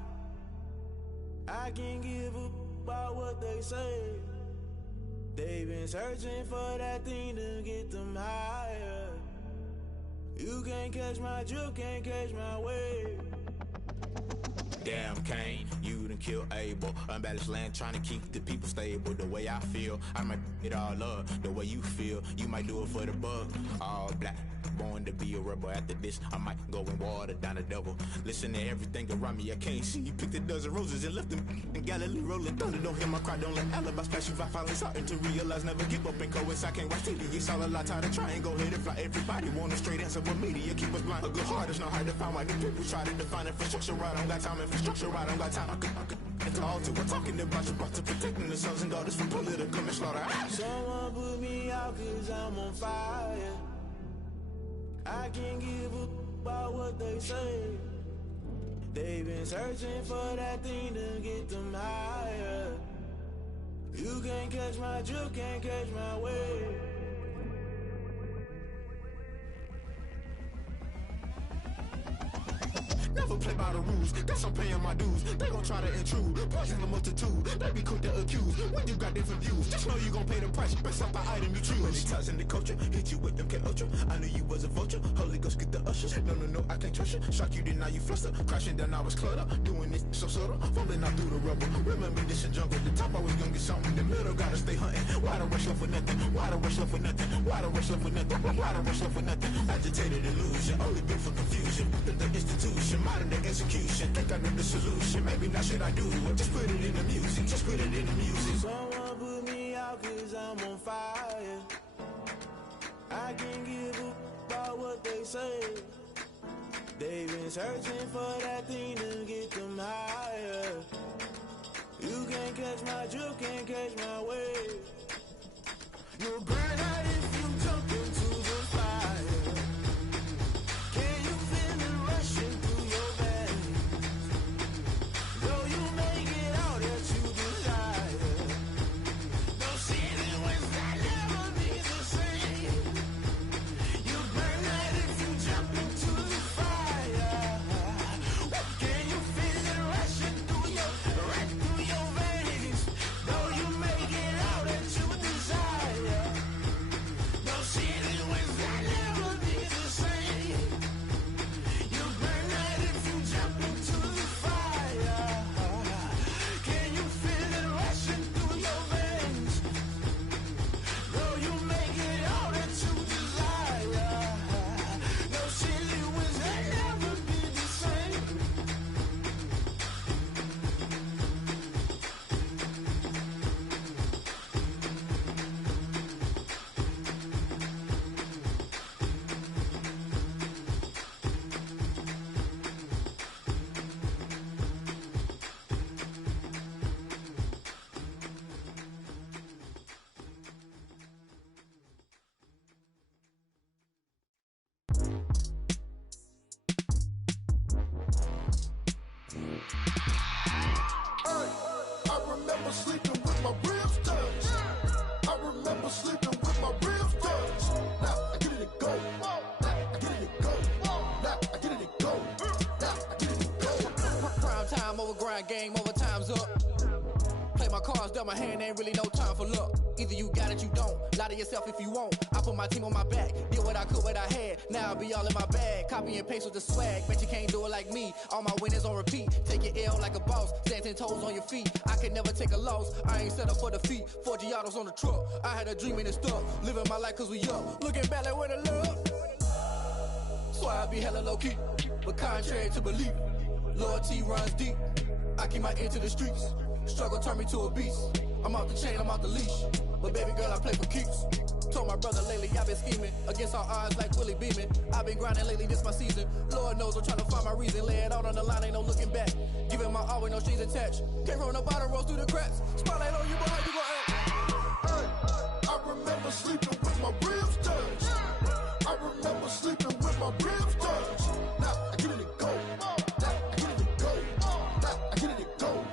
I can't give up about what they say. They've been searching for that thing to get them higher. You can't catch my drift, can't catch my wave. Damn Kane, you done killed Abel. Unbalanced land trying to keep the people stable. The way I feel, I might it all up. The way you feel, you might do it for the bug. All black, born to be a rebel. After this, I might go and water down the double. Listen to everything around me, I can't see. You picked a dozen roses and left them in Galilee rolling thunder. Don't hear my cry, don't let alibis flash. If I finally starting to realize, never give up and coast. I can't watch TV, it's all a lot. Time to try and go ahead and fly. Everybody want a straight answer, but media keep us blind. A good heart is not hard to find. Why the people try to define infrastructure right? I don't got time, infrastructure right? I don't got time. I could it's all to. We're talking about you, about to protecting the sons and daughters from political slaughter. Someone put me out 'cause I'm on fire. I can't give up about what they say. They've been searching for that thing to get them higher. You can't catch my drift, can't catch my wave. never play by the rules. Guess I'm paying my dues. They gon' try to intrude. Poison the multitude. They be quick to accuse. When you got different views, just know you gon' pay the price based off the item you choose. Many times in the culture, hit you with MK Ultra. I knew you was a vulture. Holy Ghost get the ushers. No, I can't trust you. Shock you, then now you fluster. Crashing down, I was clutter. Doing this so subtle. Fumbling out through the rubble. Remember this in jungle. The top always gonna get something. The middle gotta stay hunting. Why the rush left for nothing? Why the rush left for nothing? Why the rush left for nothing? Why the rush left for nothing? Agitated illusion. Only built for confusion. The institution. Modern day execution. Think I know the solution. Maybe not should I do it? Just put it in the music. Just put it in the music. Someone put me out 'cause I'm on fire. I can't give up about what they say. They've been searching for that thing to get them higher. You can't catch my drift, can't catch my wave. You'll burn out if you jump into the fire. Can you feel it rushing through your veins? Though you make it out that you desire. No ceiling wins that never be the same. You burn out if you jump into the fire. Can you feel it rushing through your veins? Though you make it out that you desire. No ceiling wins that never be the same. You burn out if you jump into the fire. Can you feel it rushing through your veins? Though you make it out that you desire. No ceiling wins that never be the same. I remember sleeping with my ribs touched. I remember sleeping with my ribs touched. Now I get it to go. Now I get it to go. Now I get it to go. Now I get it to go. Prime time over grind game, over time's up. Play my cards, dealt my hand, ain't really no time for luck. Either you got it, you don't. Lie to yourself if you won't. I put my team on my back, did what I could, what I had. Now I'll be all in my bag, copy and paste with the swag. Bet you can't do it like me. All my winners on repeat. Take your L like a boss, stand 10 toes on your feet. I can never take a loss. I ain't set up for defeat. 4 Giottos on the truck. I had a dream and it stuck. Living my life 'cause we up. Looking back like where the love. So I be hella low key, but contrary to belief, loyalty runs deep. I keep my ear to the streets. Struggle turned me to a beast. I'm off the chain, I'm off the leash. But baby girl, I play for keeps. Told my brother lately, I've been scheming against all odds like Willie Beeman. I've been grinding lately, this my season. Lord knows I'm trying to find my reason. Lay it out on the line, ain't no looking back. Giving my all with no strings attached. Came from the bottom, rose through the cracks. Spotlight on you, boy, how you gon' act? I remember sleeping with my ribs touched. I remember sleeping with my ribs touched. Now I get it to go. Now I get it to go. Now I get it to go.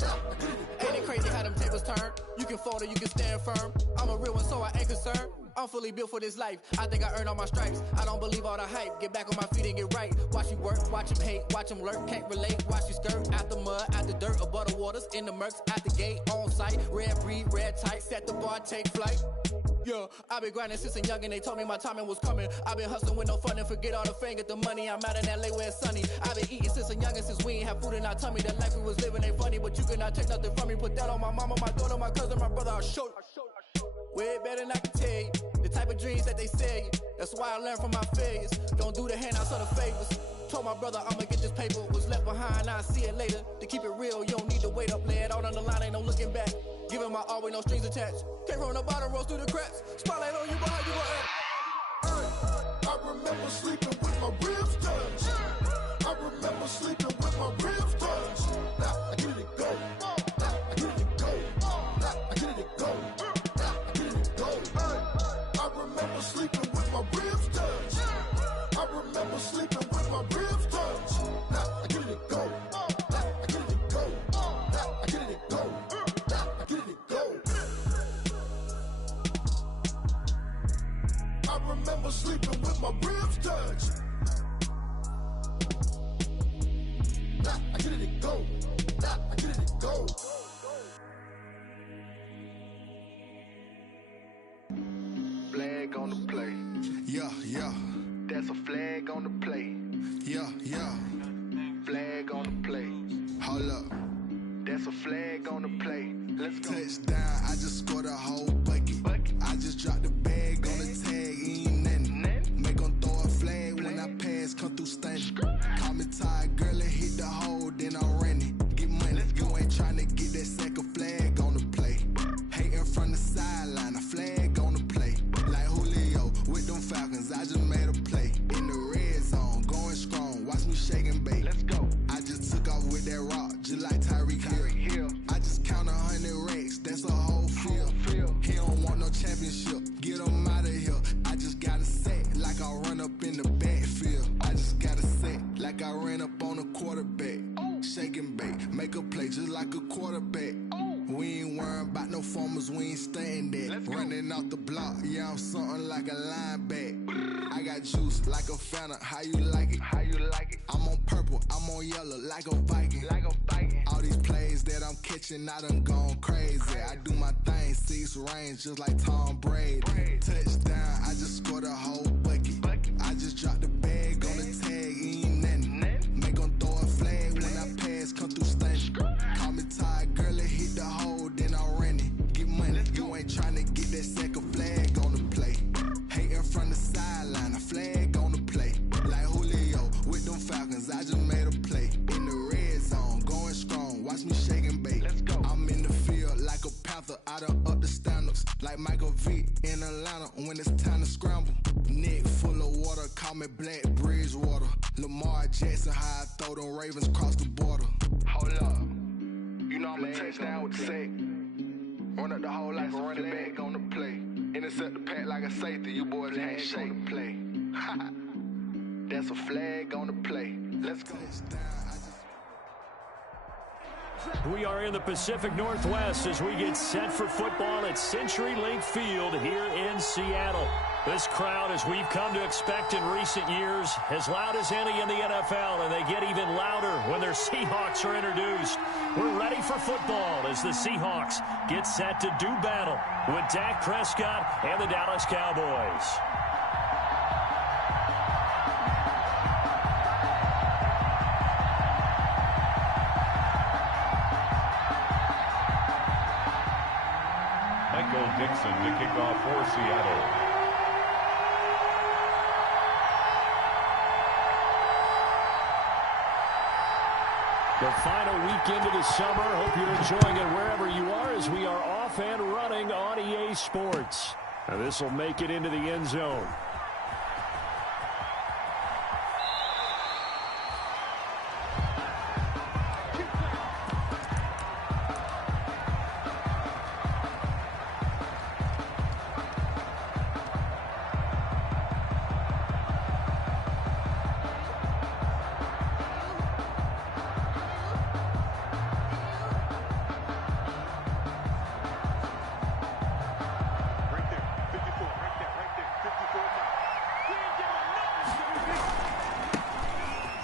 Now I get it to go. Ain't it crazy how them tables turn? You can fold or you can stand firm. I'm a real one, so I ain't concerned. I'm fully built for this life. I think I earned all my stripes. I don't believe all the hype. Get back on my feet and get right. Watch you work, watch him hate, watch him lurk. Can't relate, watch you skirt. Out the mud, out the dirt, above the waters, in the murks, out the gate, on site. Red breed, red tight, set the bar, take flight. Yeah, I been grinding since a youngin', they told me my timing was coming. I been hustling with no fun and forget all the fame, get the money. I'm out in LA where it's sunny. I been eating since a youngin', since we ain't have food in our tummy. The life we was living ain't funny, but you cannot take nothing from me. Put that on my mama, my daughter, my cousin, my brother, I'll show you. Way better than I can tell you. The type of dreams that they sell you. That's why I learned from my failures. Don't do the handouts or the favors. Told my brother I'ma get this paper. Was left behind, I'll see it later. To keep it real, you don't need to wait up. Lay it out on the line, ain't no looking back. Giving my all with no strings attached. Came from the bottom, rose through the cracks. Spotlight on you, boy, how you gon' act? I remember sleeping with my ribs touched. I remember sleeping with my ribs touched. Now I get it to go. Now I get it to go. Now I get it to go. Now I get it to go. I remember sleeping with my ribs touched. I remember sleeping with my ribs touched. Now I get it to go. Now I get it to go. Now I get it to go. Now I get it to go. I remember sleeping with my ribs touched. That's a flag on the play. Let's go. Touchdown, I just scored a whole bucket. I just dropped the bag on the tag, ain't nothing. Make them throw a flag when I pass, come through stunning. Call me tired, girl, and hit the hole, then I'm running. Get money, you ain't tryna get that second flag on the play. Hating from the sideline, a flag on the play. Like Julio with them Falcons, I just made a play. In the red zone, going strong, watch me shake and bake. Let's go. I just took off with that rock, just like Tyreek Hill. I just count 100 racks, that's a whole field. He don't want no championship, get him out of here. I just got a set, like I run up in the backfield. I just got a set, like I ran up on a quarterback. Shake and bake, make a play just like a quarterback. We ain't worrying about no formers, we ain't staying there. Running off the block, yeah, I'm something like a linebacker. I got juice like a Fanta, how you like it? How you like it? I'm on purple, I'm on yellow, like a Viking. Like a Viking. All these plays that I'm catching, I done gone crazy. I do my thing, 6 range, just like Tom Brady. Touchdown, I just scored a whole bucket. I just dropped the bag on the tag, ain't nothing. Make them throw a flag when I pass, come through stunning. Call me tired, girl, and hit the hole, then I'm running. Get money, you ain't tryna get that second flag on the play. Hating from the sideline, a flag on the play. Like Julio with them Falcons, I just made a play. In the red zone, going strong, watch me shake and bake. Let's go. I'm in the field like a Panther, I done up the standards. Like Michael Vick in Atlanta when it's time to scramble. Neck full of water, call me Black Bridgewater. Lamar Jackson, how I throw them Ravens cross the border. Hold up. You know I'm a touchdown with the sack. Run up the hole like a running back on the play. Intercept the pack like a safety. You boys can't shake the play. That's a flag on the play. Let's go. We are in the Pacific Northwest as we get set for football at CenturyLink Field here in Seattle. This crowd, as we've come to expect in recent years, as loud as any in the NFL, and they get even louder when their Seahawks are introduced. We're ready for football as the Seahawks get set to do battle with Dak Prescott and the Dallas Cowboys. Michael Dixon to kick off for Seattle. The final week into the summer. Hope you're enjoying it wherever you are as we are off and running on EA Sports. Now this will make it into the end zone.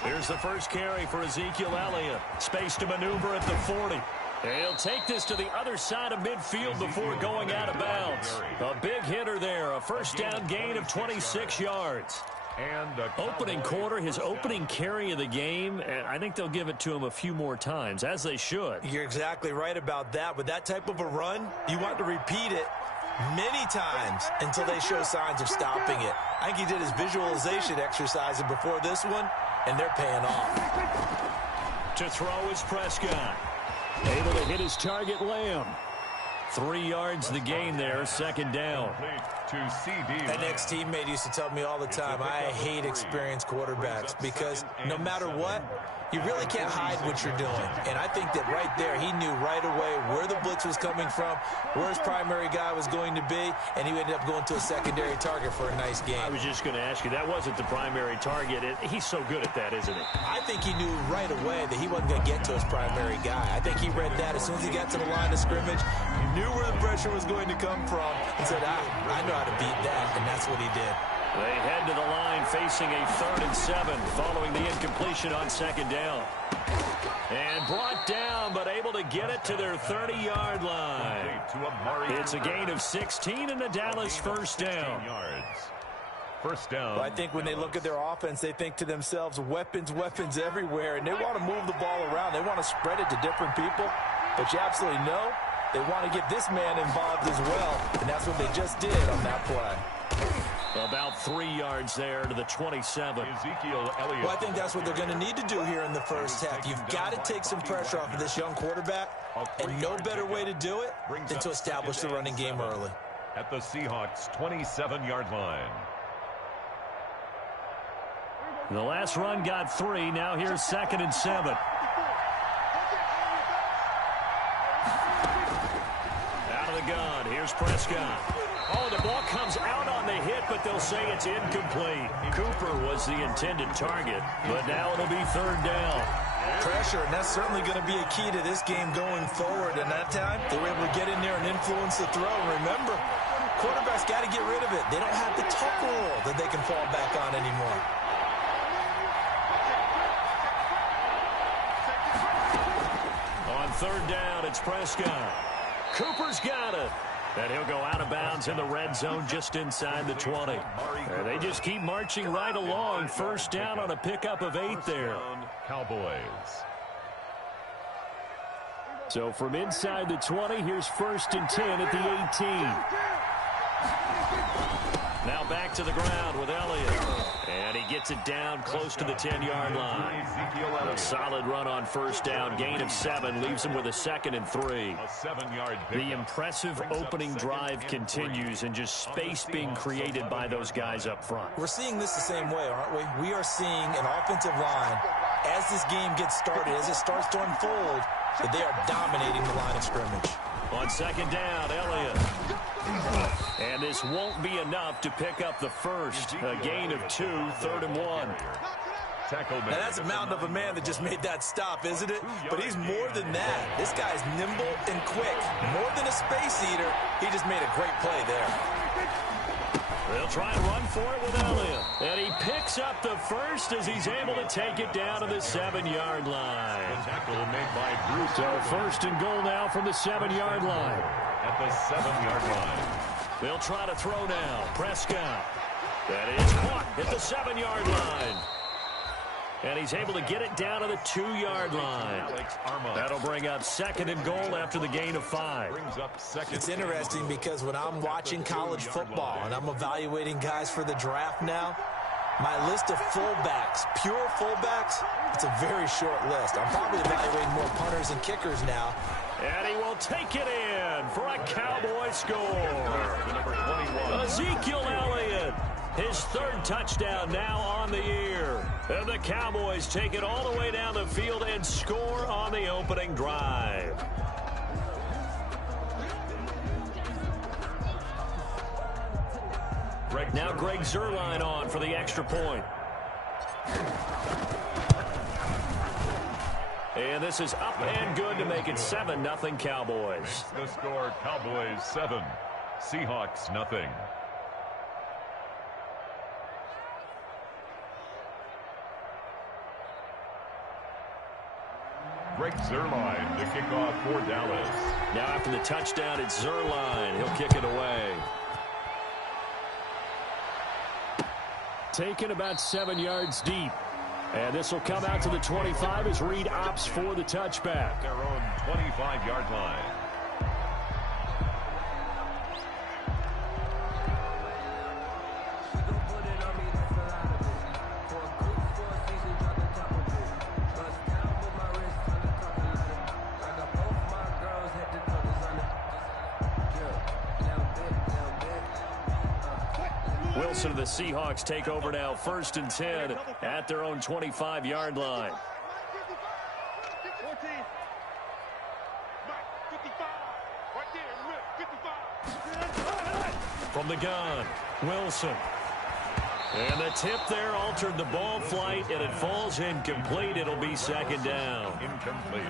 Here's the first carry for Ezekiel Elliott. Space to maneuver at the 40. He'll take this to the other side of midfield before going out of bounds. A big hitter there. A first down gain of 26 yards. Opening quarter, his opening carry of the game, and I think they'll give it to him a few more times, as they should. You're exactly right about that. With that type of a run, you want to repeat it many times until they show signs of stopping it. I think he did his visualization exercise before this one, and they're paying off. To throw is Prescott. Able to hit his target, Lamb. 3 yards the gain there, second down. That next teammate used to tell me all the time, I hate experienced quarterbacks because no matter what, you really can't hide what you're doing. And I think that right there, he knew right away where the blitz was coming from, where his primary guy was going to be, and he ended up going to a secondary target for a nice game. I was just going to ask you, that wasn't the primary target. He's so good at that, isn't he? I think he knew right away that he wasn't going to get to his primary guy. I think he read that as soon as he got to the line of scrimmage, he knew where the pressure was going to come from, and said, I know how to beat that, and that's what he did. They head to the line facing a 3rd and 7 following the incompletion on second down. And brought down, but able to get it to their 30-yard line. It's a gain of 16 and the Dallas first down. First down. Well, I think when they look at their offense, they think to themselves, weapons, weapons everywhere, and they want to move the ball around. They want to spread it to different people. But you absolutely know they want to get this man involved as well, and that's what they just did on that play. About 3 yards there to the 27. Ezekiel Elliott. Well, I think that's what they're going to need to do here in the first half. You've got to take some pressure off of this young quarterback, and no better way to do it than to establish the running game early. At the Seahawks' 27-yard line. The last run got 3. Now here's 2nd and 7. Out of the gun. Here's Prescott. Oh, the ball comes out on the hit, but they'll say it's incomplete. Cooper was the intended target, but now it'll be 3rd down. Pressure, and that's certainly going to be a key to this game going forward. And that time, they were able to get in there and influence the throw. Remember, quarterbacks got to get rid of it. They don't have the tuck rule that they can fall back on anymore. On 3rd down, it's Prescott. Cooper's got it. And he'll go out of bounds in the red zone just inside the 20. And they just keep marching right along. 1st down on a pickup of 8 there. Cowboys. So from inside the 20, here's 1st and 10 at the 18. Now back to the ground with Elliott. And he gets it down close to the 10-yard line. A solid run on 1st down. Gain of 7 leaves him with a 2nd and 3. A 7-yard pickup. The impressive opening drive continues, and just space being created by those guys up front. We're seeing this the same way, aren't we? We are seeing an offensive line, as this game gets started, as it starts to unfold, that they are dominating the line of scrimmage. On 2nd down, Elliott. And this won't be enough to pick up the first. A gain of 2, 3rd and 1. Now that's a mountain of a man that just made that stop, isn't it? But he's more than that. This guy's nimble and quick. More than a space eater, he just made a great play there. They'll try and run for it with Elliott. And he picks up the first as he's able to take it down to the 7-yard line. So 1st and goal now from the 7-yard line. At the 7-yard line. They'll try to throw now. Prescott. That is caught at the 7-yard line. And he's able to get it down to the 2-yard line. That'll bring up 2nd and goal after the gain of 5. It's interesting because when I'm watching college football and I'm evaluating guys for the draft now, my list of fullbacks, pure fullbacks, it's a very short list. I'm probably evaluating more punters and kickers now. And he will take it in for a Cowboy score. Ezekiel Elliott, his 3rd touchdown now on the year. And the Cowboys take it all the way down the field and score on the opening drive. Now Greg Zuerlein on for the extra point. And this is up and good to make it 7-0 Cowboys. The score, Cowboys 7, Seahawks 0. Greg Zuerlein, the kickoff for Dallas. Now after the touchdown, it's Zuerlein. He'll kick it away. Taken about 7 yards deep. And this will come out to the 25 as Reed opts for the touchback. Their own 25-yard line. Wilson of the Seahawks take over now, 1st and 10 at their own 25-yard line. From the gun, Wilson. And the tip there altered the ball flight, and it falls incomplete. It'll be 2nd down. Incomplete.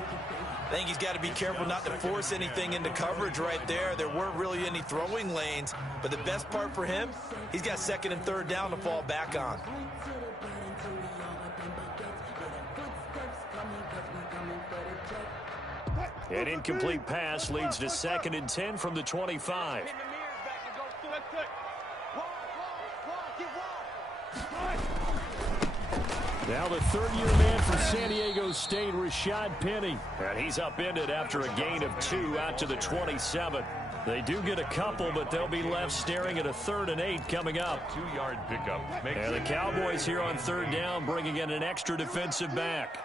I think he's got to be careful not to force anything into coverage right there. There weren't really any throwing lanes, but the best part for him, he's got 2nd and 3rd down to fall back on. An incomplete pass leads to 2nd and 10 from the 25. Now the third-year man from San Diego State, Rashad Penny. And he's upended after a gain of 2 out to the 27. They do get a couple, but they'll be left staring at a 3rd and 8 coming up. 2-yard pickup. And the Cowboys here on 3rd down, bringing in an extra defensive back.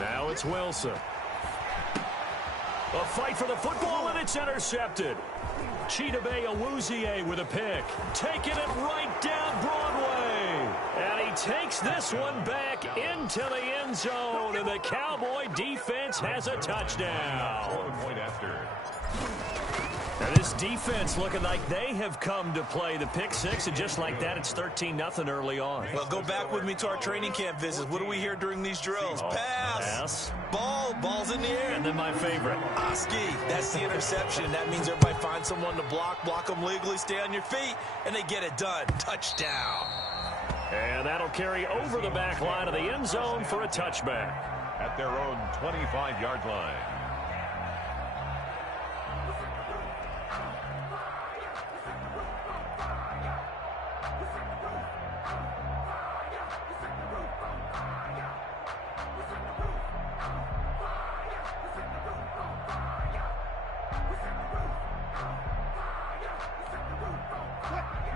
Now it's Wilson. A fight for the football, and it's intercepted. Chidobe Awuzie with a pick. Taking it right down Broadway. And he takes this one back into the end zone, and the Cowboy defense has a touchdown. Point after. And this defense looking like they have come to play. The pick 6, and just like that, it's 13-0 early on. Well, go back with me to our training camp visits. What do we hear during these drills? Pass. Ball's in the air. And then my favorite. Oski. That's the interception. That means everybody finds someone to block them legally, stay on your feet, and they get it done. Touchdown. And that'll carry over the back line of the end zone for a touchback. At their own 25-yard line.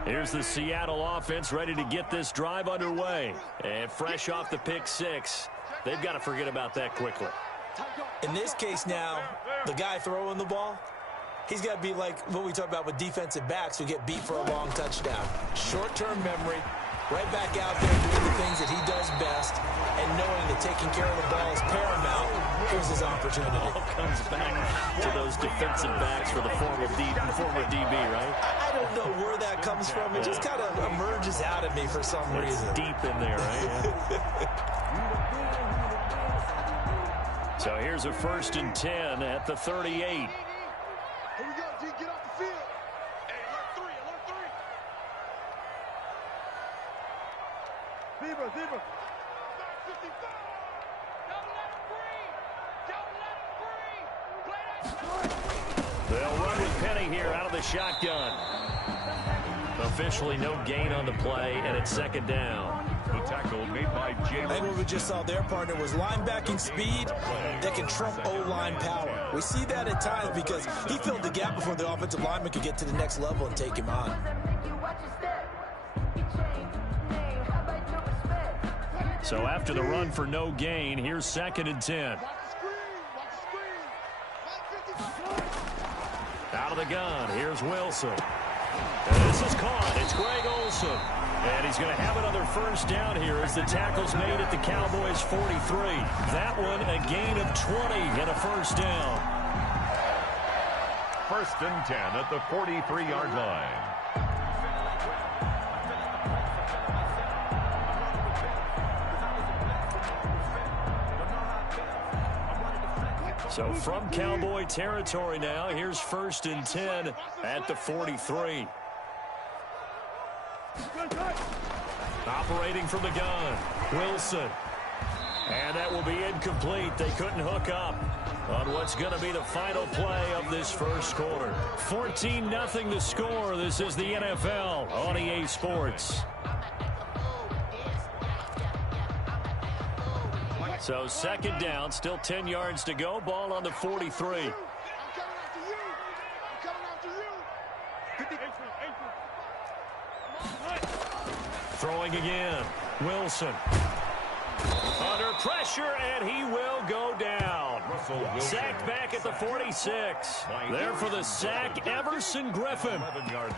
Here's the Seattle offense ready to get this drive underway. And fresh off the pick 6, they've got to forget about that quickly. In this case now, the guy throwing the ball, he's got to be like what we talk about with defensive backs who get beat for a long touchdown. Short-term memory, right back out there doing the things that he does best, and knowing that taking care of the ball is paramount. Here's his opportunity. It all comes back to those defensive backs for the former DB, right? I don't know where that comes from. It just kind of emerges out of me for some reason. Deep in there, right? So here's a 1st and 10 at the 38. Here we go, D. Get off the field. Hey, alert 3, alert 3. Zebra. They'll run with Penny here out of the shotgun. Officially no gain on the play, and it's 2nd down. The tackle made by Jalen. And what we just saw their partner was linebacking speed that can trump O-line power. We see that at times because he filled the gap before the offensive lineman could get to the next level and take him on. So after the run for no gain, here's 2nd and 10. Out of the gun, here's Wilson. And this is caught. It's Greg Olsen. And he's going to have another 1st down here as the tackle's made at the Cowboys' 43. That one a gain of 20 and a 1st down. 1st and 10 at the 43-yard line. So from Cowboy territory now, here's 1st and 10 at the 43. Operating from the gun, Wilson. And that will be incomplete. They couldn't hook up on what's going to be the final play of this 1st quarter. 14-0 the score. This is the NFL on EA Sports. So 2nd down, still 10 yards to go. Ball on the 43. Throwing again. Wilson. Under pressure, and he will go down. Sacked back at the 46. There for the sack, Everson Griffin.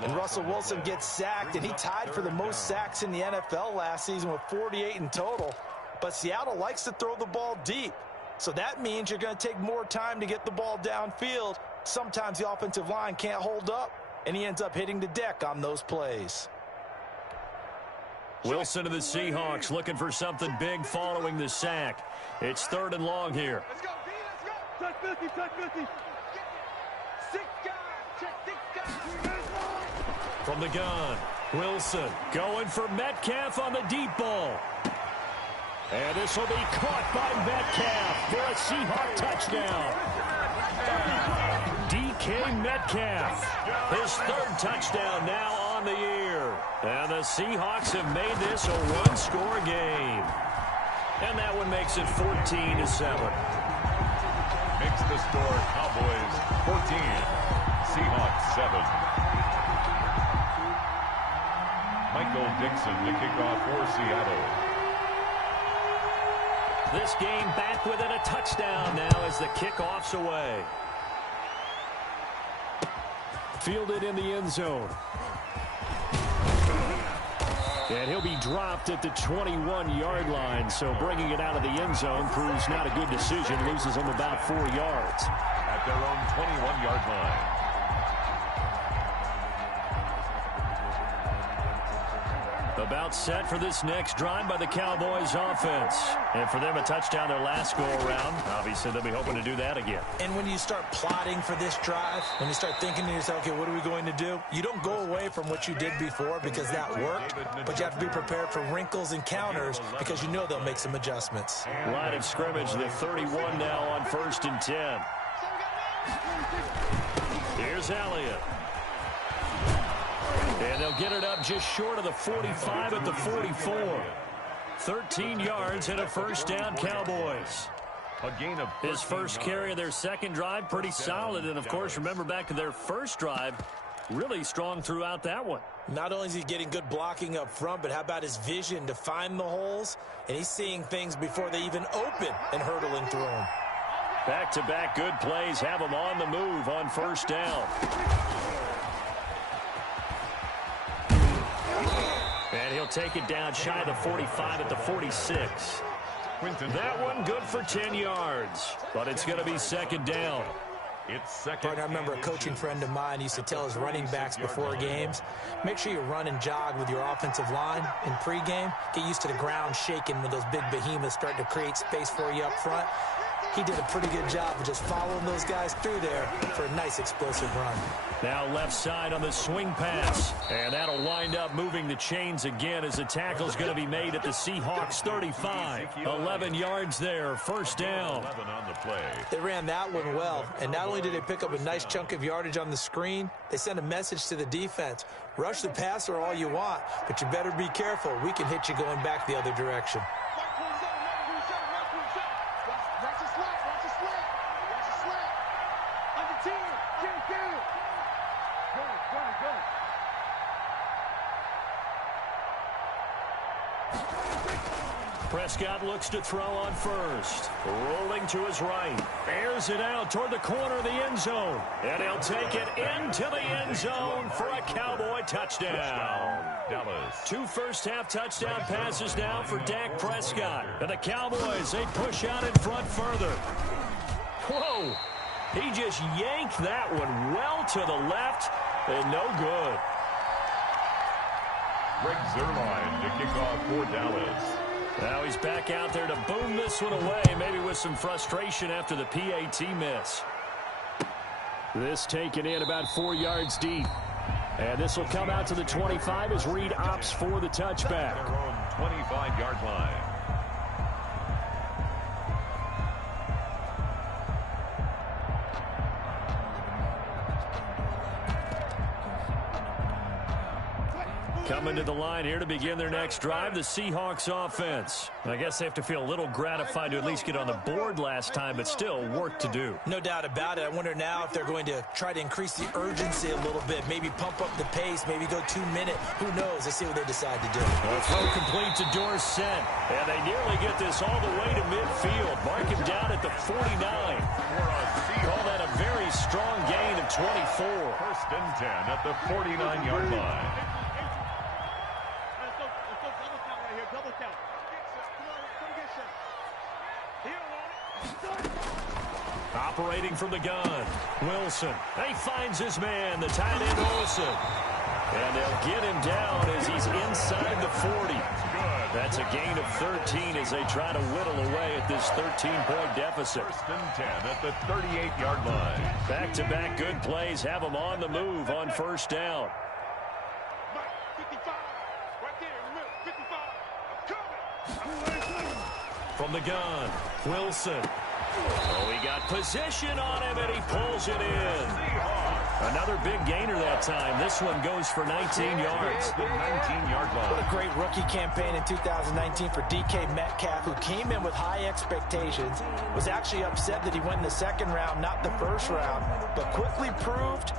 And Russell Wilson gets sacked, and he tied for the most sacks in the NFL last season with 48 in total. But Seattle likes to throw the ball deep. So that means you're going to take more time to get the ball downfield. Sometimes the offensive line can't hold up, and he ends up hitting the deck on those plays. Wilson of the Seahawks looking for something big following the sack. It's 3rd and long here. Let's go, D. Let's go. Touch 50, touch 50. 6 guys. Check 6 guys. From the gun, Wilson going for Metcalf on the deep ball. And this will be caught by Metcalf for a Seahawk touchdown. DK Metcalf, his third touchdown now on the year. And the Seahawks have made this a one-score game. And that one makes it 14-7. Makes the score Cowboys 14, Seahawks 7. Michael Dixon to kick off for Seattle. This game back within a touchdown now as the kickoff's away. Fielded in the end zone. And he'll be dropped at the 21-yard line, so bringing it out of the end zone proves not a good decision. Loses him about 4 yards. At their own 21-yard line. About set for this next drive by the Cowboys offense. And for them, a touchdown their last go-around. Obviously, they'll be hoping to do that again. And when you start plotting for this drive, when you start thinking to yourself, okay, what are we going to do? You don't go away from what you did before because that worked, but you have to be prepared for wrinkles and counters because you know they'll make some adjustments. Line of scrimmage, the 31 now on 1st and 10. Here's Elliott. And they'll get it up just short of the 45 at the 44. 13 yards and a first down, Cowboys. A gain of his first carry of their second drive, pretty solid. And, of course, remember back to their first drive, really strong throughout that one. Not only is he getting good blocking up front, but how about his vision to find the holes? And he's seeing things before they even open and hurdling through them. Back-to-back good plays have him on the move on first down. And he'll take it down shy of the 45 at the 46. That one good for 10 yards, but it's going to be second down. It's second. Partner, I remember a coaching friend of mine used to tell his running backs before games, make sure you run and jog with your offensive line in pregame. Get used to the ground shaking when those big behemoths start to create space for you up front. He did a pretty good job of just following those guys through there for a nice explosive run. Now left side on the swing pass. And that'll wind up moving the chains again as the tackle's going to be made at the Seahawks 35. 11 yards there, first down. 11 on the play. They ran that one well, and not only did they pick up a nice chunk of yardage on the screen, they sent a message to the defense. Rush the passer all you want, but you better be careful. We can hit you going back the other direction. Prescott looks to throw on first. Rolling to his right. Airs it out toward the corner of the end zone. And he'll take it into the end zone for a Cowboy touchdown. Dallas. 2 first-half touchdown passes now for Dak Prescott. And the Cowboys, they push out in front further. Whoa! He just yanked that one well to the left and no good. Greg Zuerlein to kick off for Dallas. Now he's back out there to boom this one away, maybe with some frustration after the PAT miss. This taken in about 4 yards deep. And this will come out to the 25 as Reed opts for the touchback. Their own 25-yard line. Coming to the line here to begin their next drive, the Seahawks offense. I guess they have to feel a little gratified to at least get on the board last time, but still work to do. No doubt about it. I wonder now if they're going to try to increase the urgency a little bit, maybe pump up the pace, maybe go 2-minute. Who knows? Let's see what they decide to do. A throw complete to Dorsett, and they nearly get this all the way to midfield. Mark him down at the 49. Call that a very strong gain of 24. First and 10 at the 49-yard line. Operating from the gun, Wilson. He finds his man, the tight end Olsen. And they'll get him down as he's inside the 40. That's a gain of 13 as they try to whittle away at this 13-point deficit. First and 10 at the 38-yard line. Back-to-back good plays have them on the move on first down. 55, right there in the middle, 55, I'm coming. from the gun. Wilson. Oh, he got position on him, and he pulls it in. Another big gainer that time. This one goes for 19 yards. The 19-yard line. What a great rookie campaign in 2019 for DK Metcalf, who came in with high expectations, was actually upset that he went in the second round, not the first round, but quickly proved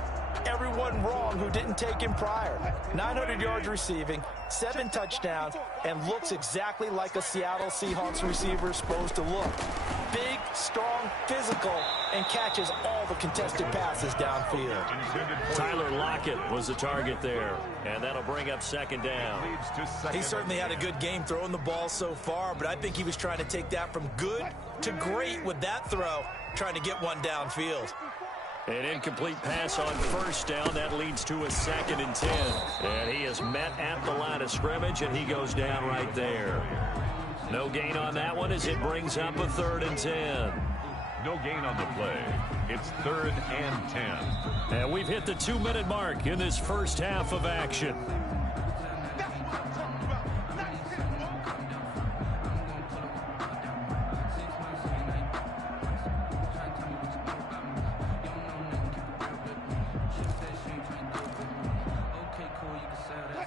everyone wrong who didn't take him prior. 900 yards receiving, 7 touchdowns, and looks exactly like a Seattle Seahawks receiver is supposed to look. Big, strong, physical, and catches all the contested passes downfield. Tyler Lockett was the target there, and that'll bring up second down. He certainly had a good game throwing the ball so far, but I think he was trying to take that from good to great with that throw, trying to get one downfield. An incomplete pass on first down. That leads to a 2nd and 10. And he is met at the line of scrimmage, and he goes down right there. No gain on that one as it brings up a 3rd and 10. No gain on the play. It's 3rd and 10. And we've hit the 2-minute mark in this first half of action.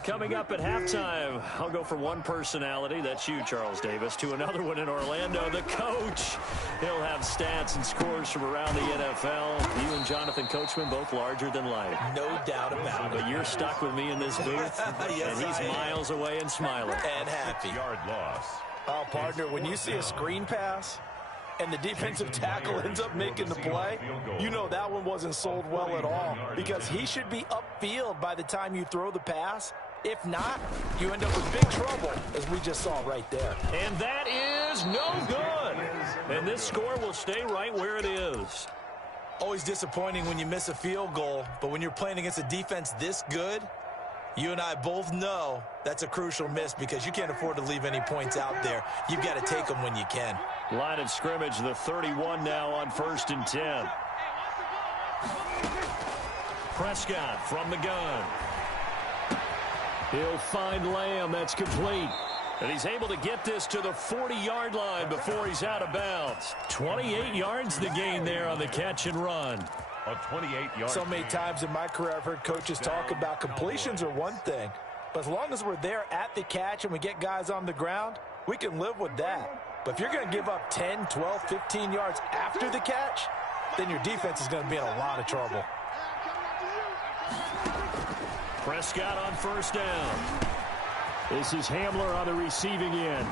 Coming up at halftime, I'll go from one personality, that's you, Charles Davis, to another one in Orlando, the coach. He'll have stats and scores from around the NFL. You and Jonathan Coachman, both larger than life. No doubt about it. But you're stuck with me in this booth, yes, and he's miles away and smiling. And happy. Yard loss. Oh, partner, when you see a screen pass and the defensive tackle ends up making the play, you know that one wasn't sold well at all, because he should be upfield by the time you throw the pass. If not, you end up with big trouble, as we just saw right there. And that is no good. And this score will stay right where it is. Always disappointing when you miss a field goal, but when you're playing against a defense this good, you and I both know that's a crucial miss, because you can't afford to leave any points out there. You've got to take them when you can. Line of scrimmage, the 31 now on 1st and 10. Prescott from the gun. He'll find Lamb. That's complete. And he's able to get this to the 40-yard line before he's out of bounds. 28 yards the gain there on the catch and run. A 28-yard. So many times in my career I've heard coaches talk about completions are one thing, but as long as we're there at the catch and we get guys on the ground, we can live with that. But if you're going to give up 10, 12, 15 yards after the catch, then your defense is going to be in a lot of trouble. Prescott on first down. This is Hamler on the receiving end.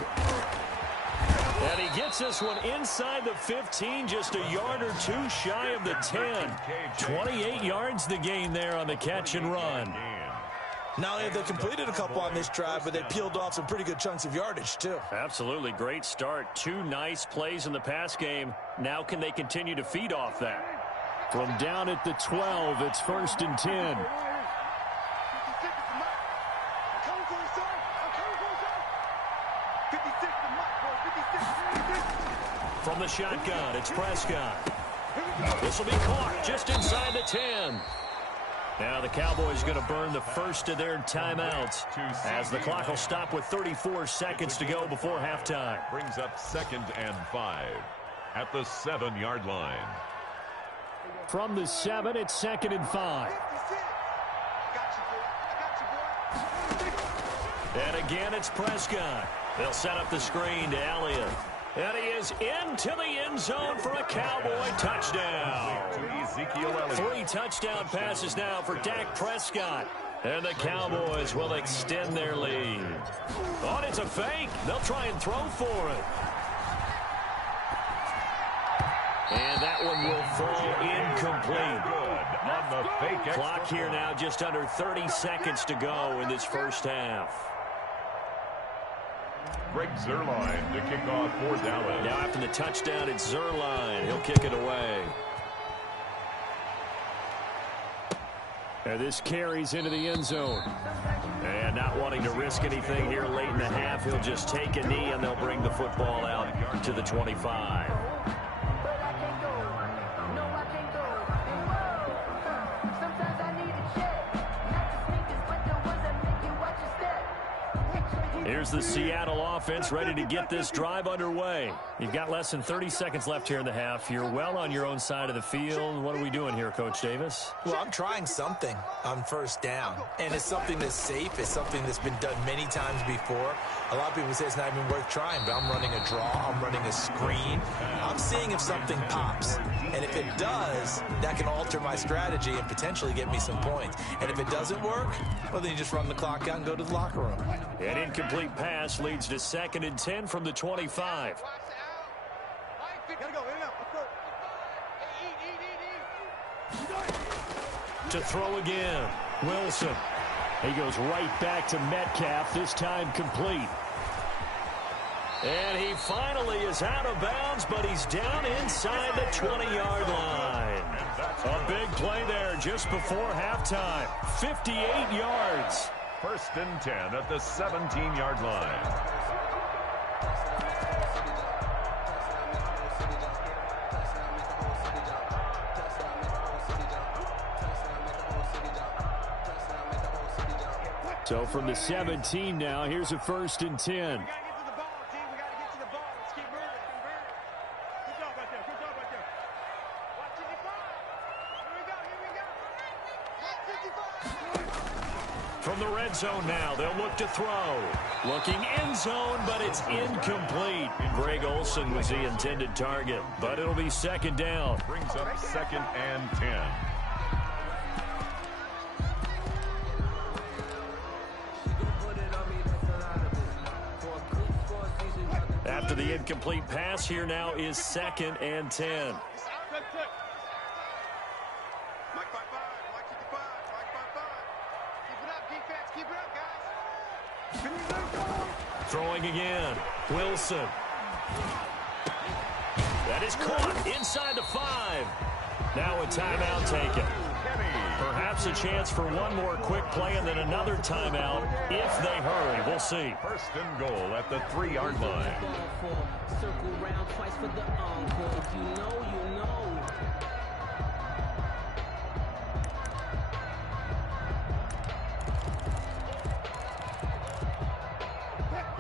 And he gets this one inside the 15, just a yard or two shy of the 10. 28 yards the gain there on the catch and run. Not only have they completed a couple on this drive, but they peeled off some pretty good chunks of yardage, too. Absolutely. Great start. 2 nice plays in the pass game. Now can they continue to feed off that? From down at the 12, it's 1st and 10. From the shotgun, it's Prescott. This will be caught just inside the 10. Now the Cowboys going to burn the first of their timeouts as the clock will stop with 34 seconds to go before halftime. Brings up 2nd and 5 at the 7-yard line. From the 7, it's 2nd and 5. And again, it's Prescott. They'll set up the screen to Elliott. And he is into the end zone for a Cowboy touchdown. 3 touchdown passes now for Dak Prescott. And the Cowboys will extend their lead. Oh, it's a fake. They'll try and throw for it. And that one will fall incomplete. On the fake. Clock here now just under 30 seconds to go in this first half. Greg Zuerlein to kick off for Dallas. Now after the touchdown, it's Zuerlein. He'll kick it away. And this carries into the end zone. And not wanting to risk anything here late in the half, he'll just take a knee and they'll bring the football out to the 25. Here's the Seattle offense ready to get this drive underway. You've got less than 30 seconds left here in the half. You're well on your own side of the field. What are we doing here, Coach Davis? Well, I'm trying something on first down, and it's something that's safe. It's something that's been done many times before. A lot of people say it's not even worth trying, but I'm running a draw. I'm running a screen. I'm seeing if something pops, and if it does, that can alter my strategy and potentially get me some points. And if it doesn't work, well, then you just run the clock out and go to the locker room. An incomplete pass leads to 2nd and 10 from the 25. To throw again, Wilson. He goes right back to Metcalf, this time complete. And he finally is out of bounds, but he's down inside the 20-yard line. A big play there just before halftime. 58 yards. 1st and 10 at the 17-yard line. So from the 17 now, here's a 1st and 10. From the red zone now, they'll look to throw. Looking end zone, but it's incomplete. Greg Olsen was the intended target, but it'll be 2nd down. Brings up 2nd and 10. After the incomplete pass, here now is 2nd and 10. Throwing again. Wilson. That is caught inside the 5. Now a timeout taken. Perhaps a chance for one more quick play and then another timeout if they hurry. We'll see. 1st and goal at the 3-yard line. Circle round twice for the encore. You know.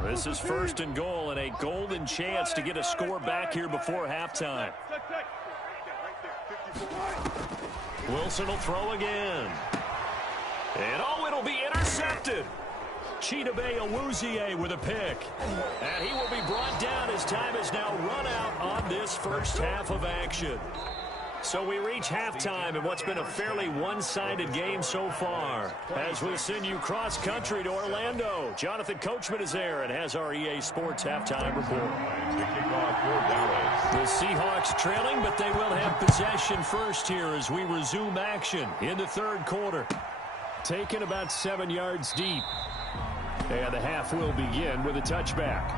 This is 1st and goal and a golden chance to get a score back here before halftime. Wilson will throw again. And it'll be intercepted. Chidobe Awuzie with a pick. And he will be brought down as time is now run out on this first half of action. So we reach halftime in what's been a fairly one-sided game so far. As we send you cross-country to Orlando, Jonathan Coachman is there and has our EA Sports halftime report. The Seahawks trailing, but they will have possession first here as we resume action in the 3rd quarter. Taken about 7 yards deep. And the half will begin with a touchback.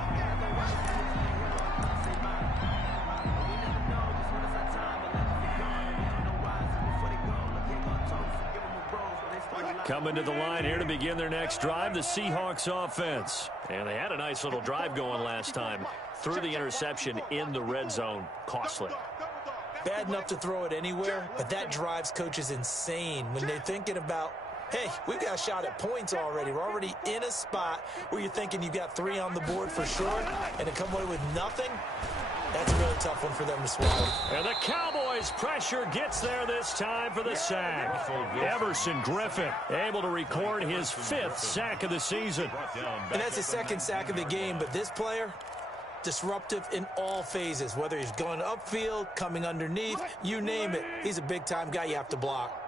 Coming to the line here to begin their next drive, the Seahawks offense. And they had a nice little drive going last time. Threw the interception in the red zone. Costly. Bad enough to throw it anywhere, but that drives coaches insane when they're thinking about, hey, we've got a shot at points already. We're already in a spot where you're thinking you've got 3 on the board for sure, and to come away with nothing, that's a really tough one for them to swallow. And the Cowboys' pressure gets there this time for the sack. Everson Griffin able to record his 5th sack of the season. And that's his 2nd sack of the game, but this player, disruptive in all phases, whether he's going upfield, coming underneath, you name it. He's a big-time guy you have to block.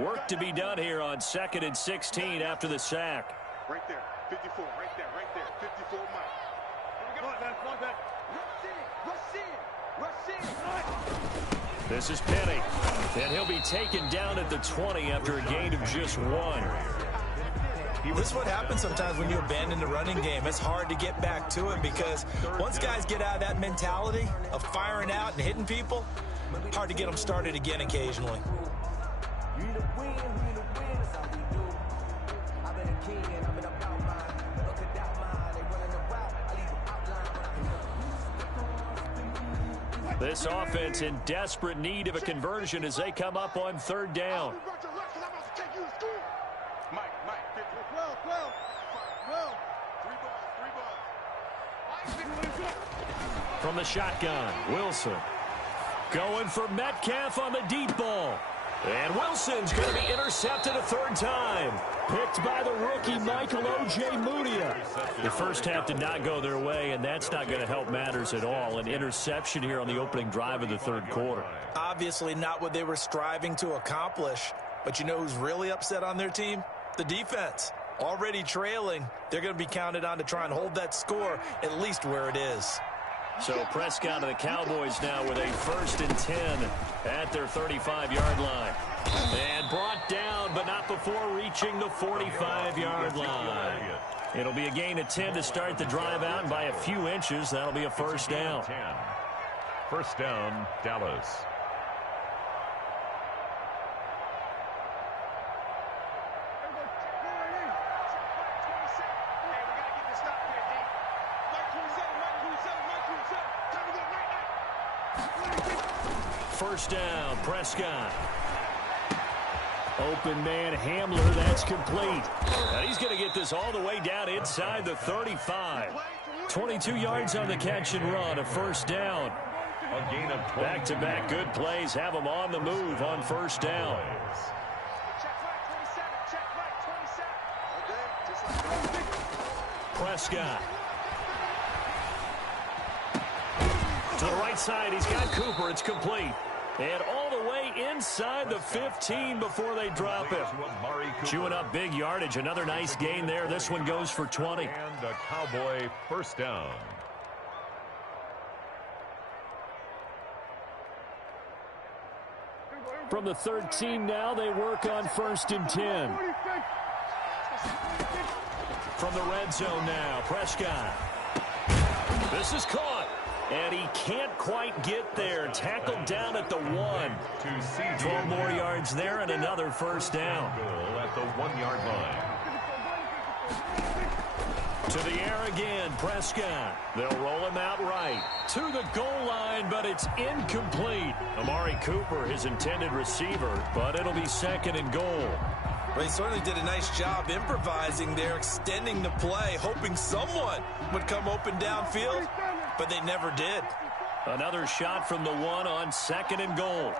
Work to be done here on 2nd and 16 after the sack. Right there, 54, right there, 54, Mike. Here we go. This is Penny, and he'll be taken down at the 20 after a gain of just 1. This is what happens sometimes when you abandon the running game. It's hard to get back to it because once guys get out of that mentality of firing out and hitting people, hard to get them started again occasionally. This offense in desperate need of a conversion as they come up on 3rd down. Mike, 12. 3 balls, 3 From the shotgun, Wilson. Going for Metcalf on the deep ball. And Wilson's going to be intercepted a third time. Picked by the rookie, Michael O.J. Mudia. The first half did not go their way, and that's not going to help matters at all. An interception here on the opening drive of the third quarter. Obviously not what they were striving to accomplish. But you know who's really upset on their team? The defense. Already trailing. They're going to be counted on to try and hold that score at least where it is. So Prescott and the Cowboys now with a 1st and 10 at their 35-yard line. And brought down, but not before reaching the 45-yard line. It'll be a gain of 10 to start the drive out, and by a few inches, that'll be a first down. First down, Dallas. First down, Prescott. Open man, Hamler, that's complete. And he's going to get this all the way down inside the 35. 22 yards on the catch and run, a first down. A gain of 20. Back-to-back good plays have them on the move on first down. Prescott. To the right side, he's got Cooper. It's complete. And all the way inside the 15 before they drop it. Chewing up big yardage. Another nice gain there. This one goes for 20. And a Cowboy first down. From the 13 now, they work on 1st and 10. From the red zone now, Prescott. This is caught. And he can't quite get there. Tackled down at the 1. 12 more yards there and another first down. Goal at the 1-yard line. To the air again, Prescott. They'll roll him out right. To the goal line, but it's incomplete. Amari Cooper, his intended receiver, but it'll be 2nd and goal. Well, he certainly did a nice job improvising there, extending the play, hoping someone would come open downfield, but they never did. Another shot from the 1 on 2nd and goal.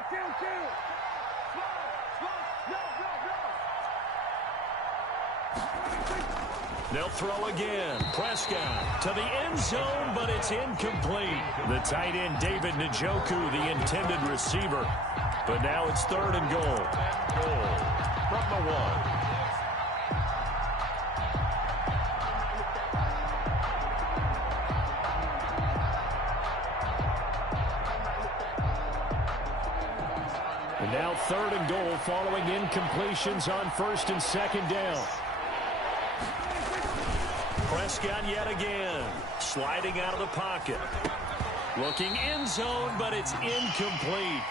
They'll throw again. Prescott to the end zone, but it's incomplete. The tight end, David Njoku, the intended receiver. But now it's 3rd and goal. Goal from the 1. And now 3rd and goal following incompletions on 1st and 2nd down. Prescott yet again. Sliding out of the pocket. Looking end zone, but it's incomplete.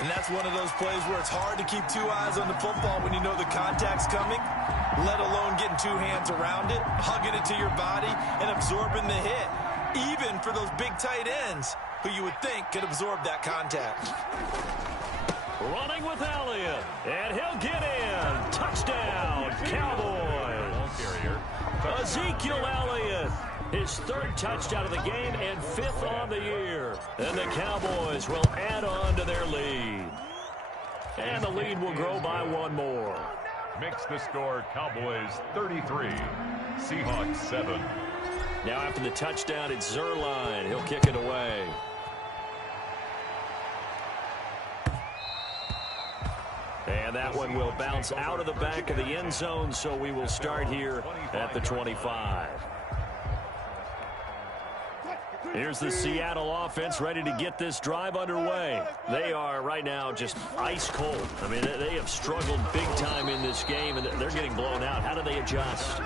And that's one of those plays where it's hard to keep 2 eyes on the football when you know the contact's coming, let alone getting 2 hands around it, hugging it to your body, and absorbing the hit. Even for those big tight ends who you would think could absorb that contact. Running with Elliott, and he'll get in. Touchdown, Cowboys. Ezekiel Elliott, his 3rd touchdown of the game and 5th on the year. And the Cowboys will add on to their lead. And the lead will grow by 1 more. Makes the score Cowboys 33, Seahawks 7. Now after the touchdown, it's Zerline. He'll kick it away. And that one will bounce out of the back of the end zone, so we will start here at the 25. Here's the Seattle offense ready to get this drive underway. They are right now just ice cold. I mean, they have struggled big time in this game, and they're getting blown out. How do they adjust?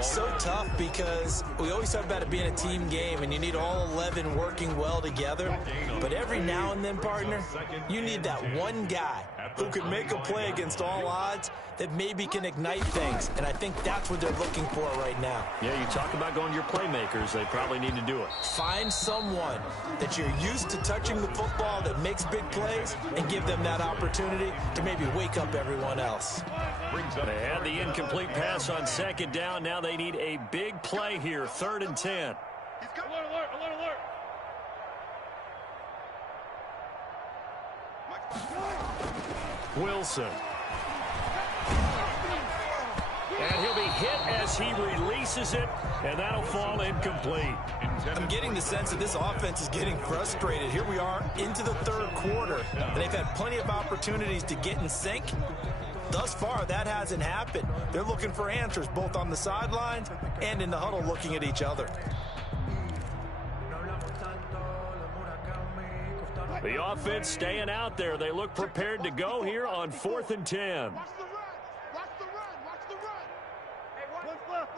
So tough because we always talk about it being a team game, and you need all 11 working well together. But every now and then, partner, you need that one guy who can make a play against all odds that maybe can ignite things. And I think that's what they're looking for right now. Yeah, you talk about going to your playmakers. They probably need to do it. Find someone that you're used to touching the football that makes big plays and give them that opportunity to maybe wake up everyone else. They had the incomplete pass on 2nd down. Now they need a big play here, 3rd and 10. Wilson. And he'll be hit as he releases it, and that'll fall incomplete. I'm getting the sense that this offense is getting frustrated. Here we are into the third quarter, and they've had plenty of opportunities to get in sync. Thus far, that hasn't happened. They're looking for answers both on the sidelines and in the huddle looking at each other. The offense staying out there. They look prepared to go here on 4th and 10. Watch the run. Watch the run. Watch the run. Hey, one's left.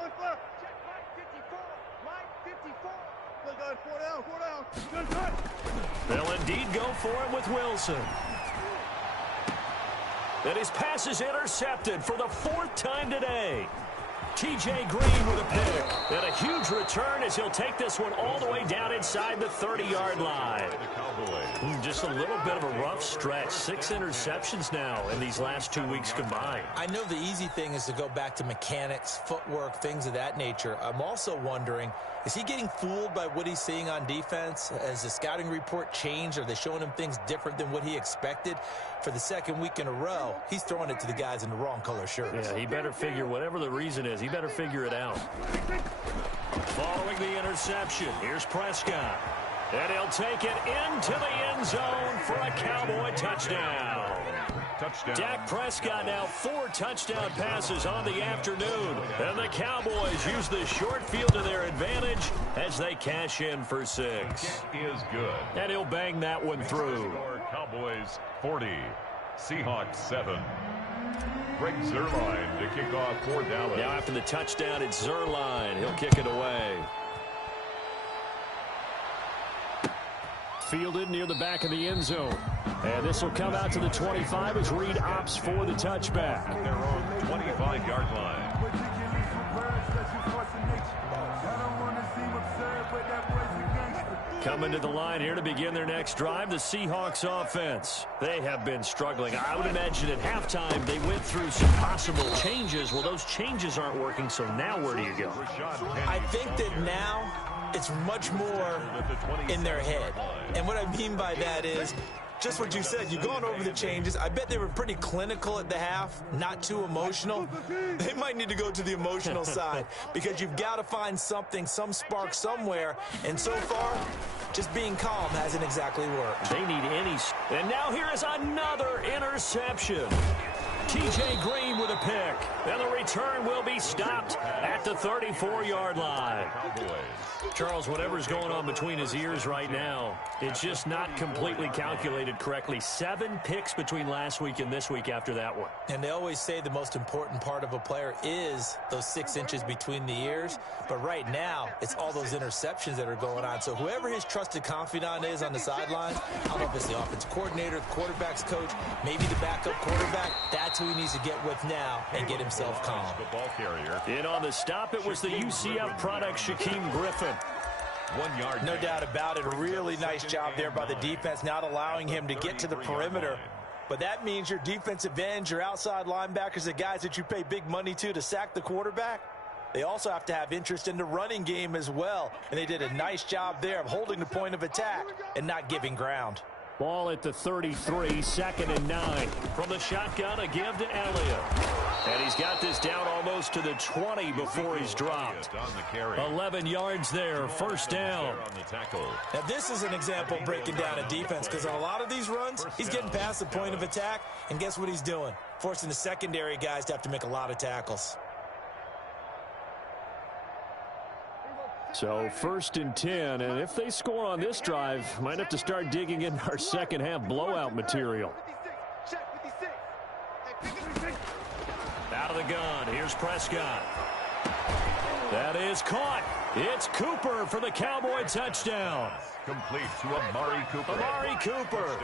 Check Mike 54. Mike 54. Good, good. 4 down, 4 down. Good, good. They'll indeed go for it with Wilson. And his pass is intercepted for the 4th time today. T.J. Green with a pick. And a huge return as he'll take this one all the way down inside the 30-yard line. Just a little bit of a rough stretch. 6 interceptions now in these last 2 weeks combined. I know the easy thing is to go back to mechanics, footwork, things of that nature. I'm also wondering, is he getting fooled by what he's seeing on defense? Has the scouting report changed? Are they showing him things different than what he expected? For the 2nd week in a row, he's throwing it to the guys in the wrong color shirts. Yeah, he better figure, whatever the reason is, he better figure it out. Following the interception, here's Prescott. And he'll take it into the end zone for a Cowboy touchdown. Dak Prescott now 4 touchdown passes on the afternoon. And the Cowboys use the short field to their advantage as they cash in for 6. Is good. And he'll bang that one through. Cowboys 40, Seahawks 7. Greg Zuerlein to kick off for Dallas. Now after the touchdown, it's Zuerlein. He'll kick it away. Fielded near the back of the end zone. And this will come out to the 25 as Reed opts for the touchback. Their own 25-yard line. Coming to the line here to begin their next drive, the Seahawks offense. They have been struggling. I would imagine at halftime they went through some possible changes. Well, those changes aren't working, so now where do you go? I think that now it's much more in their head. And what I mean by that is just what you said. You've gone over the changes. I bet they were pretty clinical at the half, not too emotional. They might need to go to the emotional side because you've got to find something, some spark somewhere. And so far, just being calm hasn't exactly worked. They need any. And now here is another interception. T.J. Green with a pick. And the return will be stopped at the 34-yard line. Charles, whatever's going on between his ears right now, it's just not completely calculated correctly. 7 picks between last week and this week after that one. And they always say the most important part of a player is those 6 inches between the ears. But right now, it's all those interceptions that are going on. So whoever his trusted confidant is on the sidelines, I don't know if it's the offensive coordinator, the quarterback's coach, maybe the backup quarterback, that's who he needs to get with now and get himself calm. The ball carrier. And on the stop, it was the UCF product, Shaquem Griffin. 1 yard. No doubt about it. A really nice job there by the defense, not allowing him to get to the perimeter. But that means your defensive ends, your outside linebackers, the guys that you pay big money to sack the quarterback, they also have to have interest in the running game as well. And they did a nice job there of holding the point of attack and not giving ground. Ball at the 33, 2nd and 9. From the shotgun, a give to Elliott. And he's got this down almost to the 20 before he's dropped. 11 yards there, first down. Now this is an example of breaking down a defense because on a lot of these runs, he's getting past the point of attack. And guess what he's doing? Forcing the secondary guys to have to make a lot of tackles. So 1st and 10, and if they score on this drive, might have to start digging in our second half blowout material. Out of the gun, here's Prescott. That is caught. It's Cooper for the Cowboy touchdown. Complete to Amari Cooper. Amari Cooper,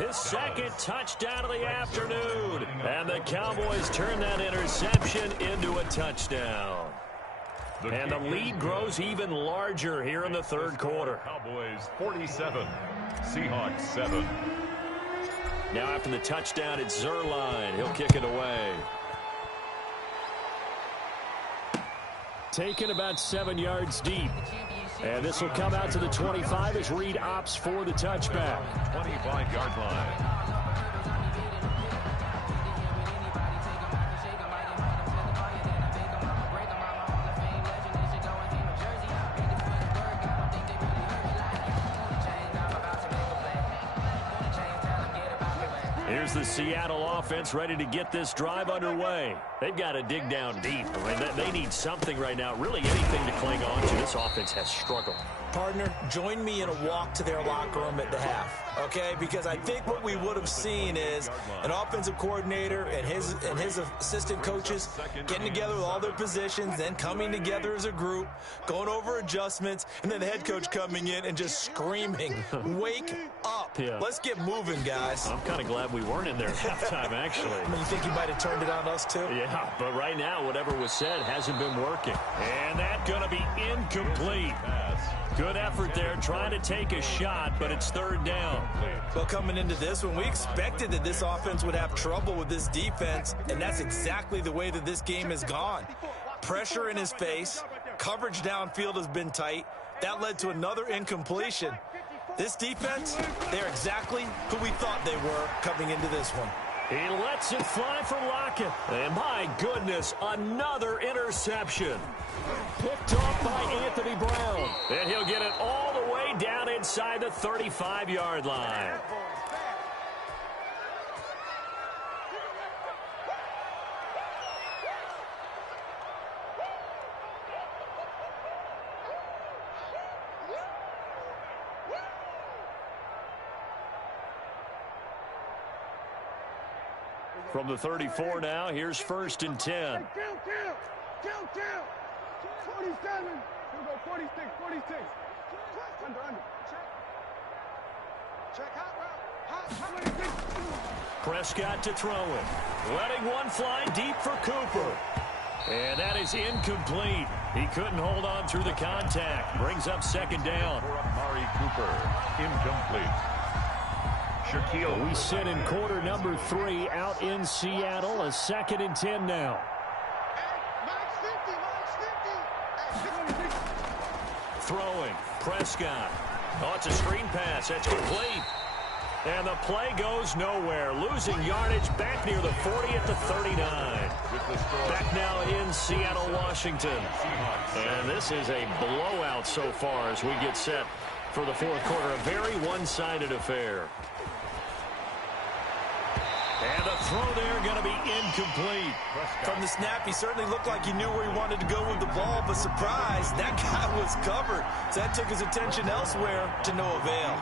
his second touchdown of the afternoon. And the Cowboys turn that interception into a touchdown. And the lead grows even larger here in the third quarter. Cowboys 47, Seahawks 7. Now after the touchdown, it's Zuerlein. He'll kick it away. Taken about 7 yards deep. And this will come out to the 25 as Reed opts for the touchback. 25-yard line. Here's the Seattle offense ready to get this drive underway. They've got to dig down deep. I mean, they need something right now, really anything to cling on to. This offense has struggled. Partner, join me in a walk to their locker room at the half, okay? Because I think what we would have seen is an offensive coordinator and his assistant coaches getting together with all their positions, then coming together as a group, going over adjustments, and then the head coach coming in and just screaming, wake up. Yeah. Let's get moving, guys. I'm kind of glad we weren't in there at halftime, actually. I mean, you think you might have turned it on us, too? Yeah, but right now, whatever was said hasn't been working. And that's going to be incomplete. Good effort there, trying to take a shot, but it's third down. Well, coming into this one, we expected that this offense would have trouble with this defense, and that's exactly the way that this game has gone. Pressure in his face, coverage downfield has been tight. That led to another incompletion. This defense, they're exactly who we thought they were coming into this one. He lets it fly for Lockett. And my goodness, another interception. Picked off by Anthony Brown. And he'll get it all the way down inside the 35-yard line. From the 34 now, here's 1st and 10. Count. 27. We'll go 46. Under. Check out. Prescott to throw it. Letting one fly deep for Cooper. And that is incomplete. He couldn't hold on through the contact. Brings up 2nd down. For Amari Cooper. Incomplete. Shaquille. We sit in quarter number 3 out in Seattle. A 2nd and 10 now. Throwing. Prescott. Oh, it's a screen pass. That's complete. And the play goes nowhere. Losing yardage back near the 40 at the 39. Back now in Seattle, Washington. And this is a blowout so far as we get set for the 4th quarter. A very one-sided affair. And the throw there going to be incomplete. From the snap, he certainly looked like he knew where he wanted to go with the ball, but surprise, that guy was covered. So that took his attention elsewhere to no avail.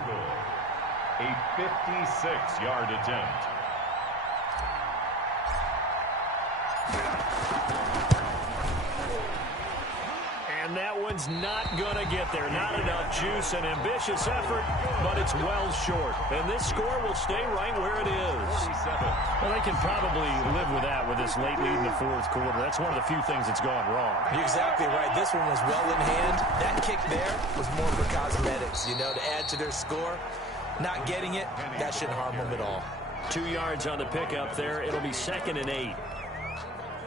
A 56-yard attempt. And that one's not going to get there. Not enough juice. An ambitious effort, but it's well short. And this score will stay right where it is. 47. Well, they can probably live with that with this late lead in the 4th quarter. That's one of the few things that's gone wrong. You're exactly right. This one was well in hand. That kick there was more for cosmetics, to add to their score. Not getting it, that shouldn't harm them at all. 2 yards on the pickup there. It'll be 2nd and 8.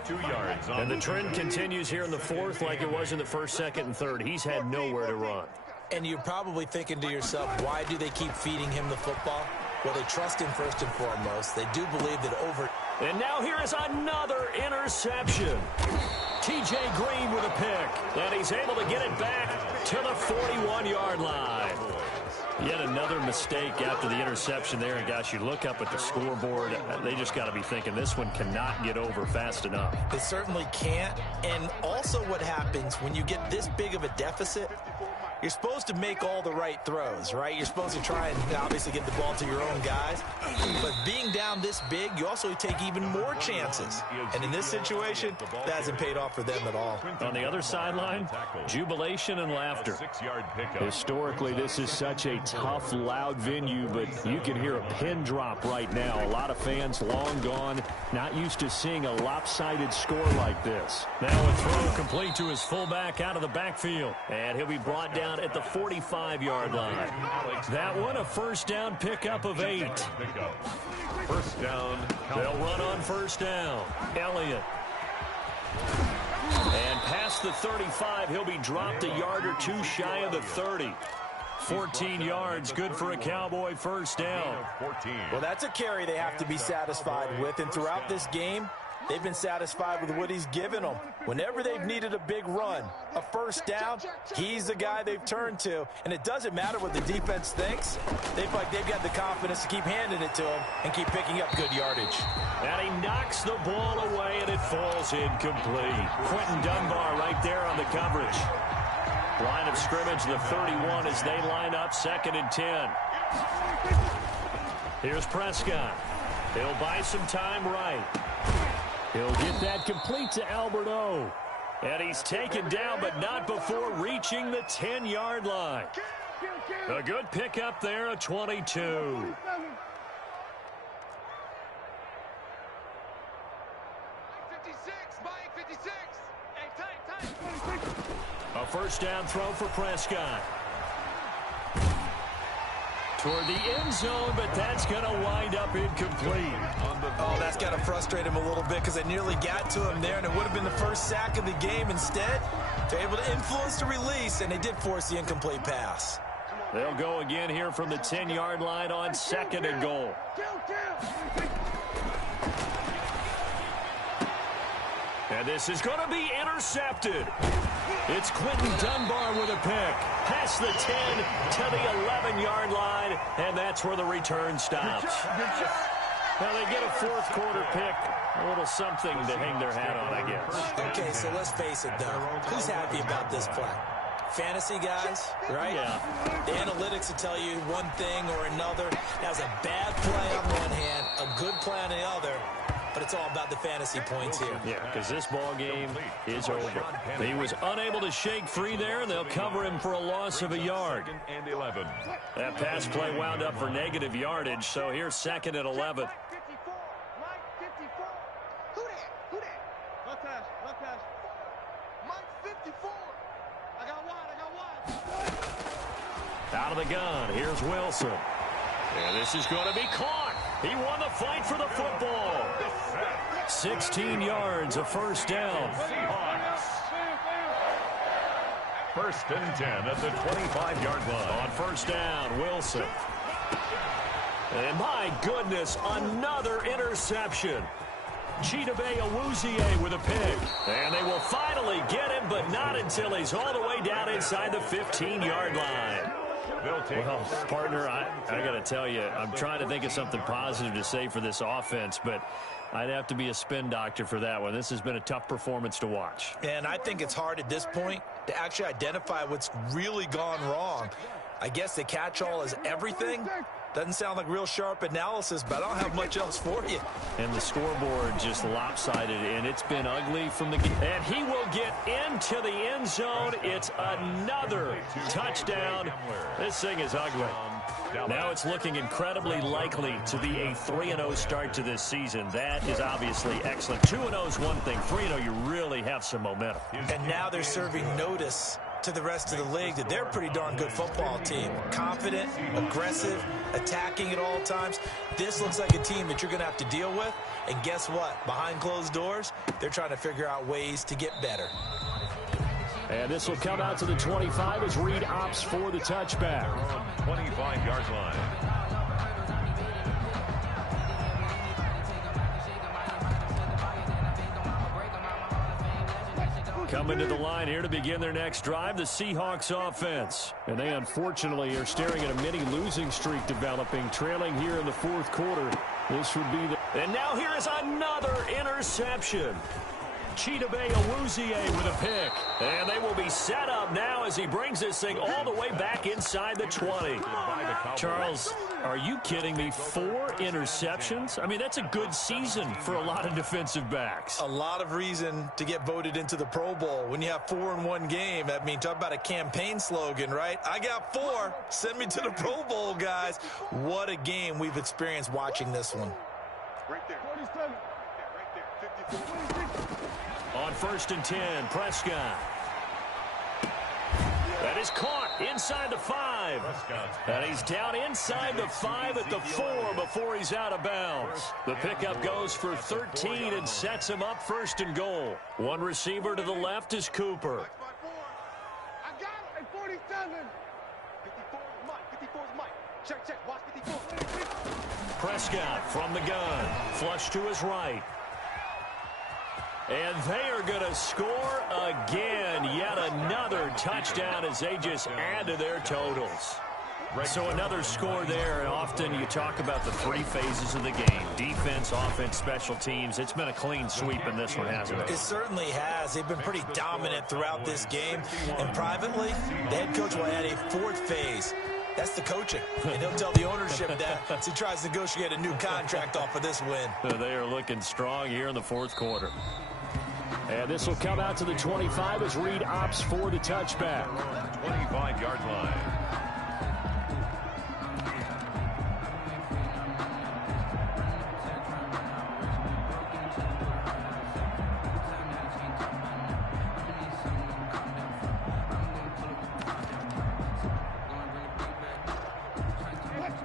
2 yards on. And the trend continues here in the 4th like it was in the 1st, 2nd, and 3rd. He's had nowhere to run. And you're probably thinking to yourself, why do they keep feeding him the football? Well, they trust him first and foremost. They do believe that over... And now here is another interception. T.J. Green with a pick. And he's able to get it back to the 41-yard line. Yet another mistake after the interception there. And, gosh, you look up at the scoreboard, they just got to be thinking this one cannot get over fast enough. They certainly can't. And also what happens when you get this big of a deficit, you're supposed to make all the right throws, right? You're supposed to try and obviously get the ball to your own guys. But being down this big, you also take even more chances. And in this situation, that hasn't paid off for them at all. On the other sideline, jubilation and laughter. Historically, this is such a tough, loud venue, but you can hear a pin drop right now. A lot of fans long gone, not used to seeing a lopsided score like this. Now a throw complete to his fullback out of the backfield. And he'll be brought down at the 45-yard line. That one, a 1st down pickup of 8. 1st down. They'll run on 1st down. Elliott. And past the 35, he'll be dropped a yard or two shy of the 30. 14 yards, good for a Cowboy first down. Well, that's a carry they have to be satisfied with, and throughout this game, they've been satisfied with what he's given them. Whenever they've needed a big run, a first down, he's the guy they've turned to. And it doesn't matter what the defense thinks. They've got the confidence to keep handing it to him and keep picking up good yardage. And he knocks the ball away, and it falls incomplete. Quentin Dunbar right there on the coverage. Line of scrimmage, the 31, as they line up 2nd and 10. Here's Prescott. He'll buy some time right. He'll get that complete to Albert O. And he's taken down, but not before reaching the 10-yard line. A good pickup there, a 22. A first down throw for Prescott. Toward the end zone, but that's going to wind up incomplete. Oh, that's got to frustrate him a little bit because they nearly got to him there, and it would have been the first sack of the game. Instead, they're able to influence the release, and they did force the incomplete pass. They'll go again here from the 10-yard line on 2nd and goal. And this is going to be intercepted. It's Quentin Dunbar with a pick. Past the 10 to the 11-yard line, and that's where the return stops. Now they get a fourth-quarter pick. A little something to hang their hat on, I guess. Okay, so let's face it, though. Who's happy about this play? Fantasy guys, right? Yeah. The analytics will tell you one thing or another. That was a bad play on one hand, a good play on the other. But it's all about the fantasy points here. Yeah, because this ball game is over. He was unable to shake free there, and they'll cover him for a loss of a yard. That pass play wound up for negative yardage, so here's 2nd and 11. Out of the gun, here's Wilson. And this is going to be caught. He won the fight for the football. 16 yards, a first down. First and 10 at the 25-yard line. On first down, Wilson. And my goodness, another interception. Chidobe Awuzie with a pick. And they will finally get him, but not until he's all the way down inside the 15-yard line. Well, partner, I got to tell you, I'm trying to think of something positive to say for this offense, but I'd have to be a spin doctor for that one. This has been a tough performance to watch. And I think it's hard at this point to actually identify what's really gone wrong. I guess the catch-all is everything. Doesn't sound like real sharp analysis, but I don't have much else for you. And the scoreboard just lopsided, and it's been ugly from the game. And he will get into the end zone. It's another touchdown. This thing is ugly. Now it's looking incredibly likely to be a 3-0 start to this season. That is obviously excellent. 2-0 is one thing. 3-0, you really have some momentum. And now they're serving notice to the rest of the league that they're a pretty darn good football team. Confident, aggressive, attacking at all times. This looks like a team that you're going to have to deal with. And guess what? Behind closed doors, they're trying to figure out ways to get better. And this will come out to the 25 as Reed opts for the touchback. 25-yard line. Coming to the line here to begin their next drive, the Seahawks offense. And they unfortunately are staring at a mini losing streak developing, trailing here in the fourth quarter. This would be the... And now here is another interception. Chidobe Awuzie with a pick. And they will be set up now as he brings this thing all the way back inside the 20. Charles, are you kidding me? 4 interceptions? I mean, that's a good season for a lot of defensive backs. A lot of reason to get voted into the Pro Bowl. When you have 4 in one game, I mean, talk about a campaign slogan, right? I got 4. Send me to the Pro Bowl, guys. What a game we've experienced watching this one. Right there. 47. Right there. 54. On first and 10, Prescott. That is caught inside the 5. 5. And he's down inside the 5 at the 4 before he's out of bounds. The pickup goes for 13 and sets him up 1st and goal. One receiver to the left is Cooper. I got it. 47. 54 is Mike. 54 is Mike. Check. Watch 54. Prescott from the gun. Flush to his right. And they are going to score again. Yet another touchdown as they just add to their totals. So another score there. And often you talk about the 3 phases of the game. Defense, offense, special teams. It's been a clean sweep in this one, hasn't it? It certainly has. They've been pretty dominant throughout this game. And privately, the head coach will add a 4th phase. That's the coaching. And he'll tell the ownership that as he tries to negotiate a new contract off of this win. They are looking strong here in the 4th quarter. And this will come out to the 25 as Reed opts for the touchback. 25-yard line.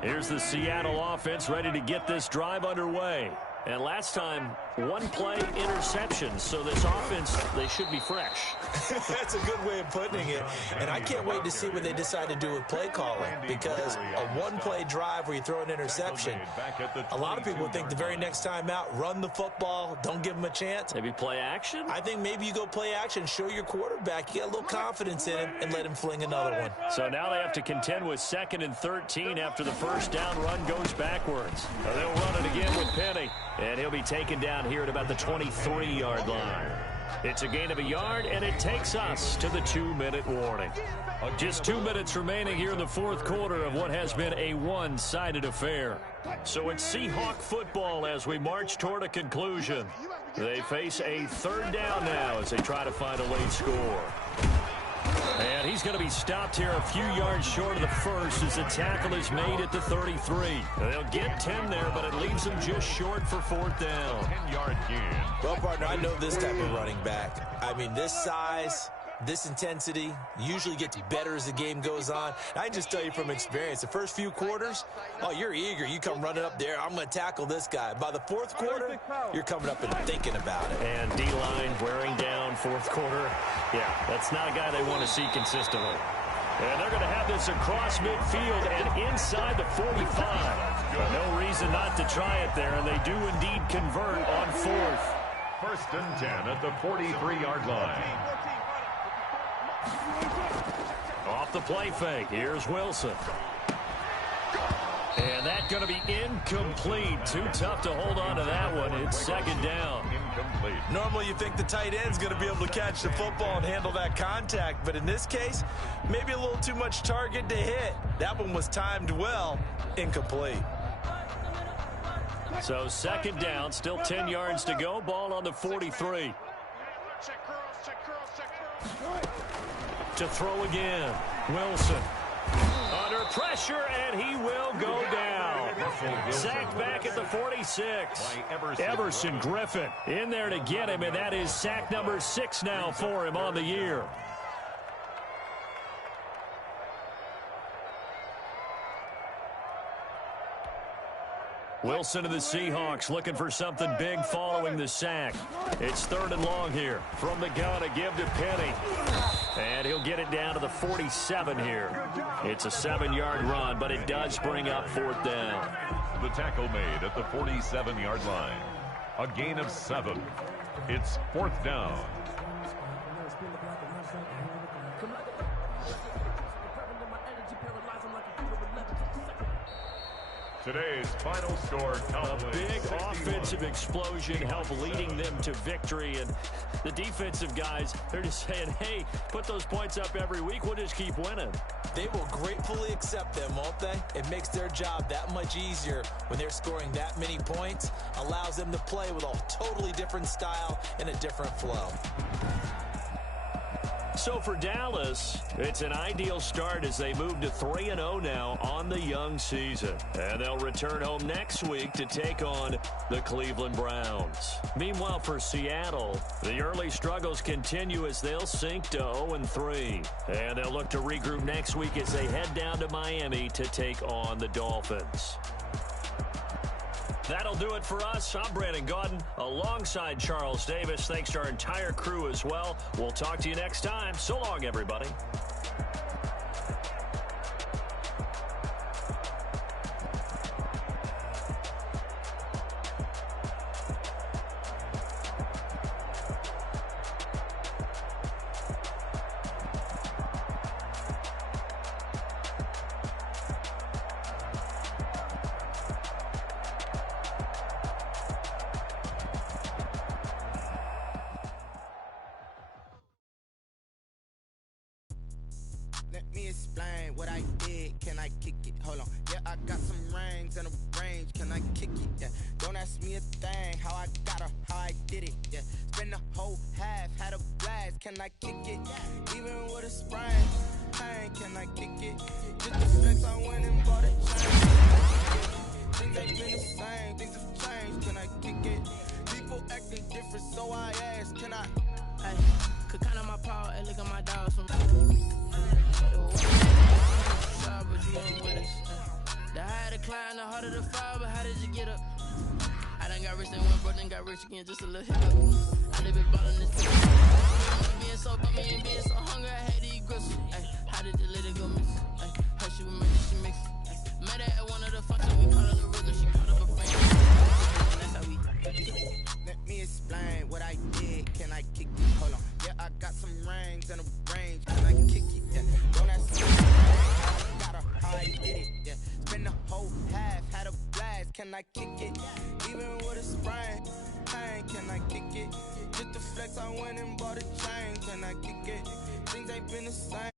Here's the Seattle offense ready to get this drive underway. And last time, 1 play interception. So this offense, they should be fresh. That's a good way of putting it. And I can't wait to see what they decide to do with play calling. Because a 1-play drive where you throw an interception, a lot of people think the very next time out, run the football, don't give them a chance. Maybe play action? I think maybe you go play action, show your quarterback. You got a little confidence in him and let him fling another one. So now they have to contend with 2nd and 13 after the first down run goes backwards. They'll run it again with Penny. And he'll be taken down here at about the 23-yard line. It's a gain of 1 yard, and it takes us to the 2-minute warning. Just 2 minutes remaining here in the 4th quarter of what has been a one-sided affair. So it's Seahawk football as we march toward a conclusion. They face a 3rd down now as they try to find a late score. And he's going to be stopped here a few yards short of the 1st as the tackle is made at the 33. They'll get 10 there, but it leaves them just short for 4th down. 10-yard gain. Well, partner, I know this type of running back. I mean, this size, this intensity usually gets better as the game goes on. I can just tell you from experience, the first few quarters, oh, you're eager. You come running up there, I'm going to tackle this guy. By the 4th quarter, you're coming up and thinking about it. And D-line wearing down 4th quarter. Yeah, that's not a guy they want to see consistently. And they're going to have this across midfield and inside the 45. No reason not to try it there, and they do indeed convert on 4th. 1st and 10 at the 43-yard line. Off the play fake, here's Wilson. And that's going to be incomplete. Too tough to hold on to that one. It's 2nd down. Incomplete. Normally you think the tight end's going to be able to catch the football and handle that contact, but in this case, maybe a little too much target to hit. That one was timed well. Incomplete. So 2nd down, still 10 yards to go. Ball on the 43. To throw again. Wilson. Under pressure, and he will go down. Sacked back at the 46. Everson Griffin in there to get him, and that is sack number 6 now for him on the year. Wilson of the Seahawks looking for something big following the sack. It's 3rd and long here. From the gun, a give to Penny. And he'll get it down to the 47 here. It's a 7-yard run, but it does bring up 4th down. The tackle made at the 47-yard line. A gain of 7. It's 4th down. Today's final score. A big offensive explosion helped leading them to victory. And the defensive guys, they're just saying, hey, put those points up every week. We'll just keep winning. They will gratefully accept them, won't they? It makes their job that much easier when they're scoring that many points. Allows them to play with a totally different style and a different flow. So for Dallas, it's an ideal start as they move to 3-0 now on the young season. And they'll return home next week to take on the Cleveland Browns. Meanwhile, for Seattle, the early struggles continue as they'll sink to 0-3. And they'll look to regroup next week as they head down to Miami to take on the Dolphins. That'll do it for us. I'm Brandon Gaudin alongside Charles Davis. Thanks to our entire crew as well. We'll talk to you next time. So long, everybody. Let me explain what I did. Can I kick it? Hold on. Yeah, I got some rings and a range. Can I kick it? Yeah. Don't ask me a thing. How I got her, how I did it. Yeah. Spend the whole half, had a blast. Can I kick it? Even with a sprain. Pain, can I kick it? Just the flex, I went and bought a chain. Things ain't been the same. Things have changed. Can I kick it? People acting different, so I ask. Can I? Hey, could count on my power and look at my dogs from. But you ain't with us. The higher the climb, the harder the fall, but how did you get up? I done got rich, then went broke, then got rich again, just a little hiccup. I live it ballin' this thing. Being so bummy and being so hungry, I had to eat grits. Ay, how did the lady go miss? Ay, her she was making, she mix. Met her at one of the functions, we called her the Rigger, she called up a friend. That's how we. Let me explain what I did. Can I kick it? Hold on. Yeah, I got some rings and a range. Can I kick it? Yeah. Don't ask me how I did it. Yeah. Spend the whole half, had a blast. Can I kick it? Even with a sprain. Pain, can I kick it? Just the flex, I went and bought a chain. Can I kick it? Things ain't been the same.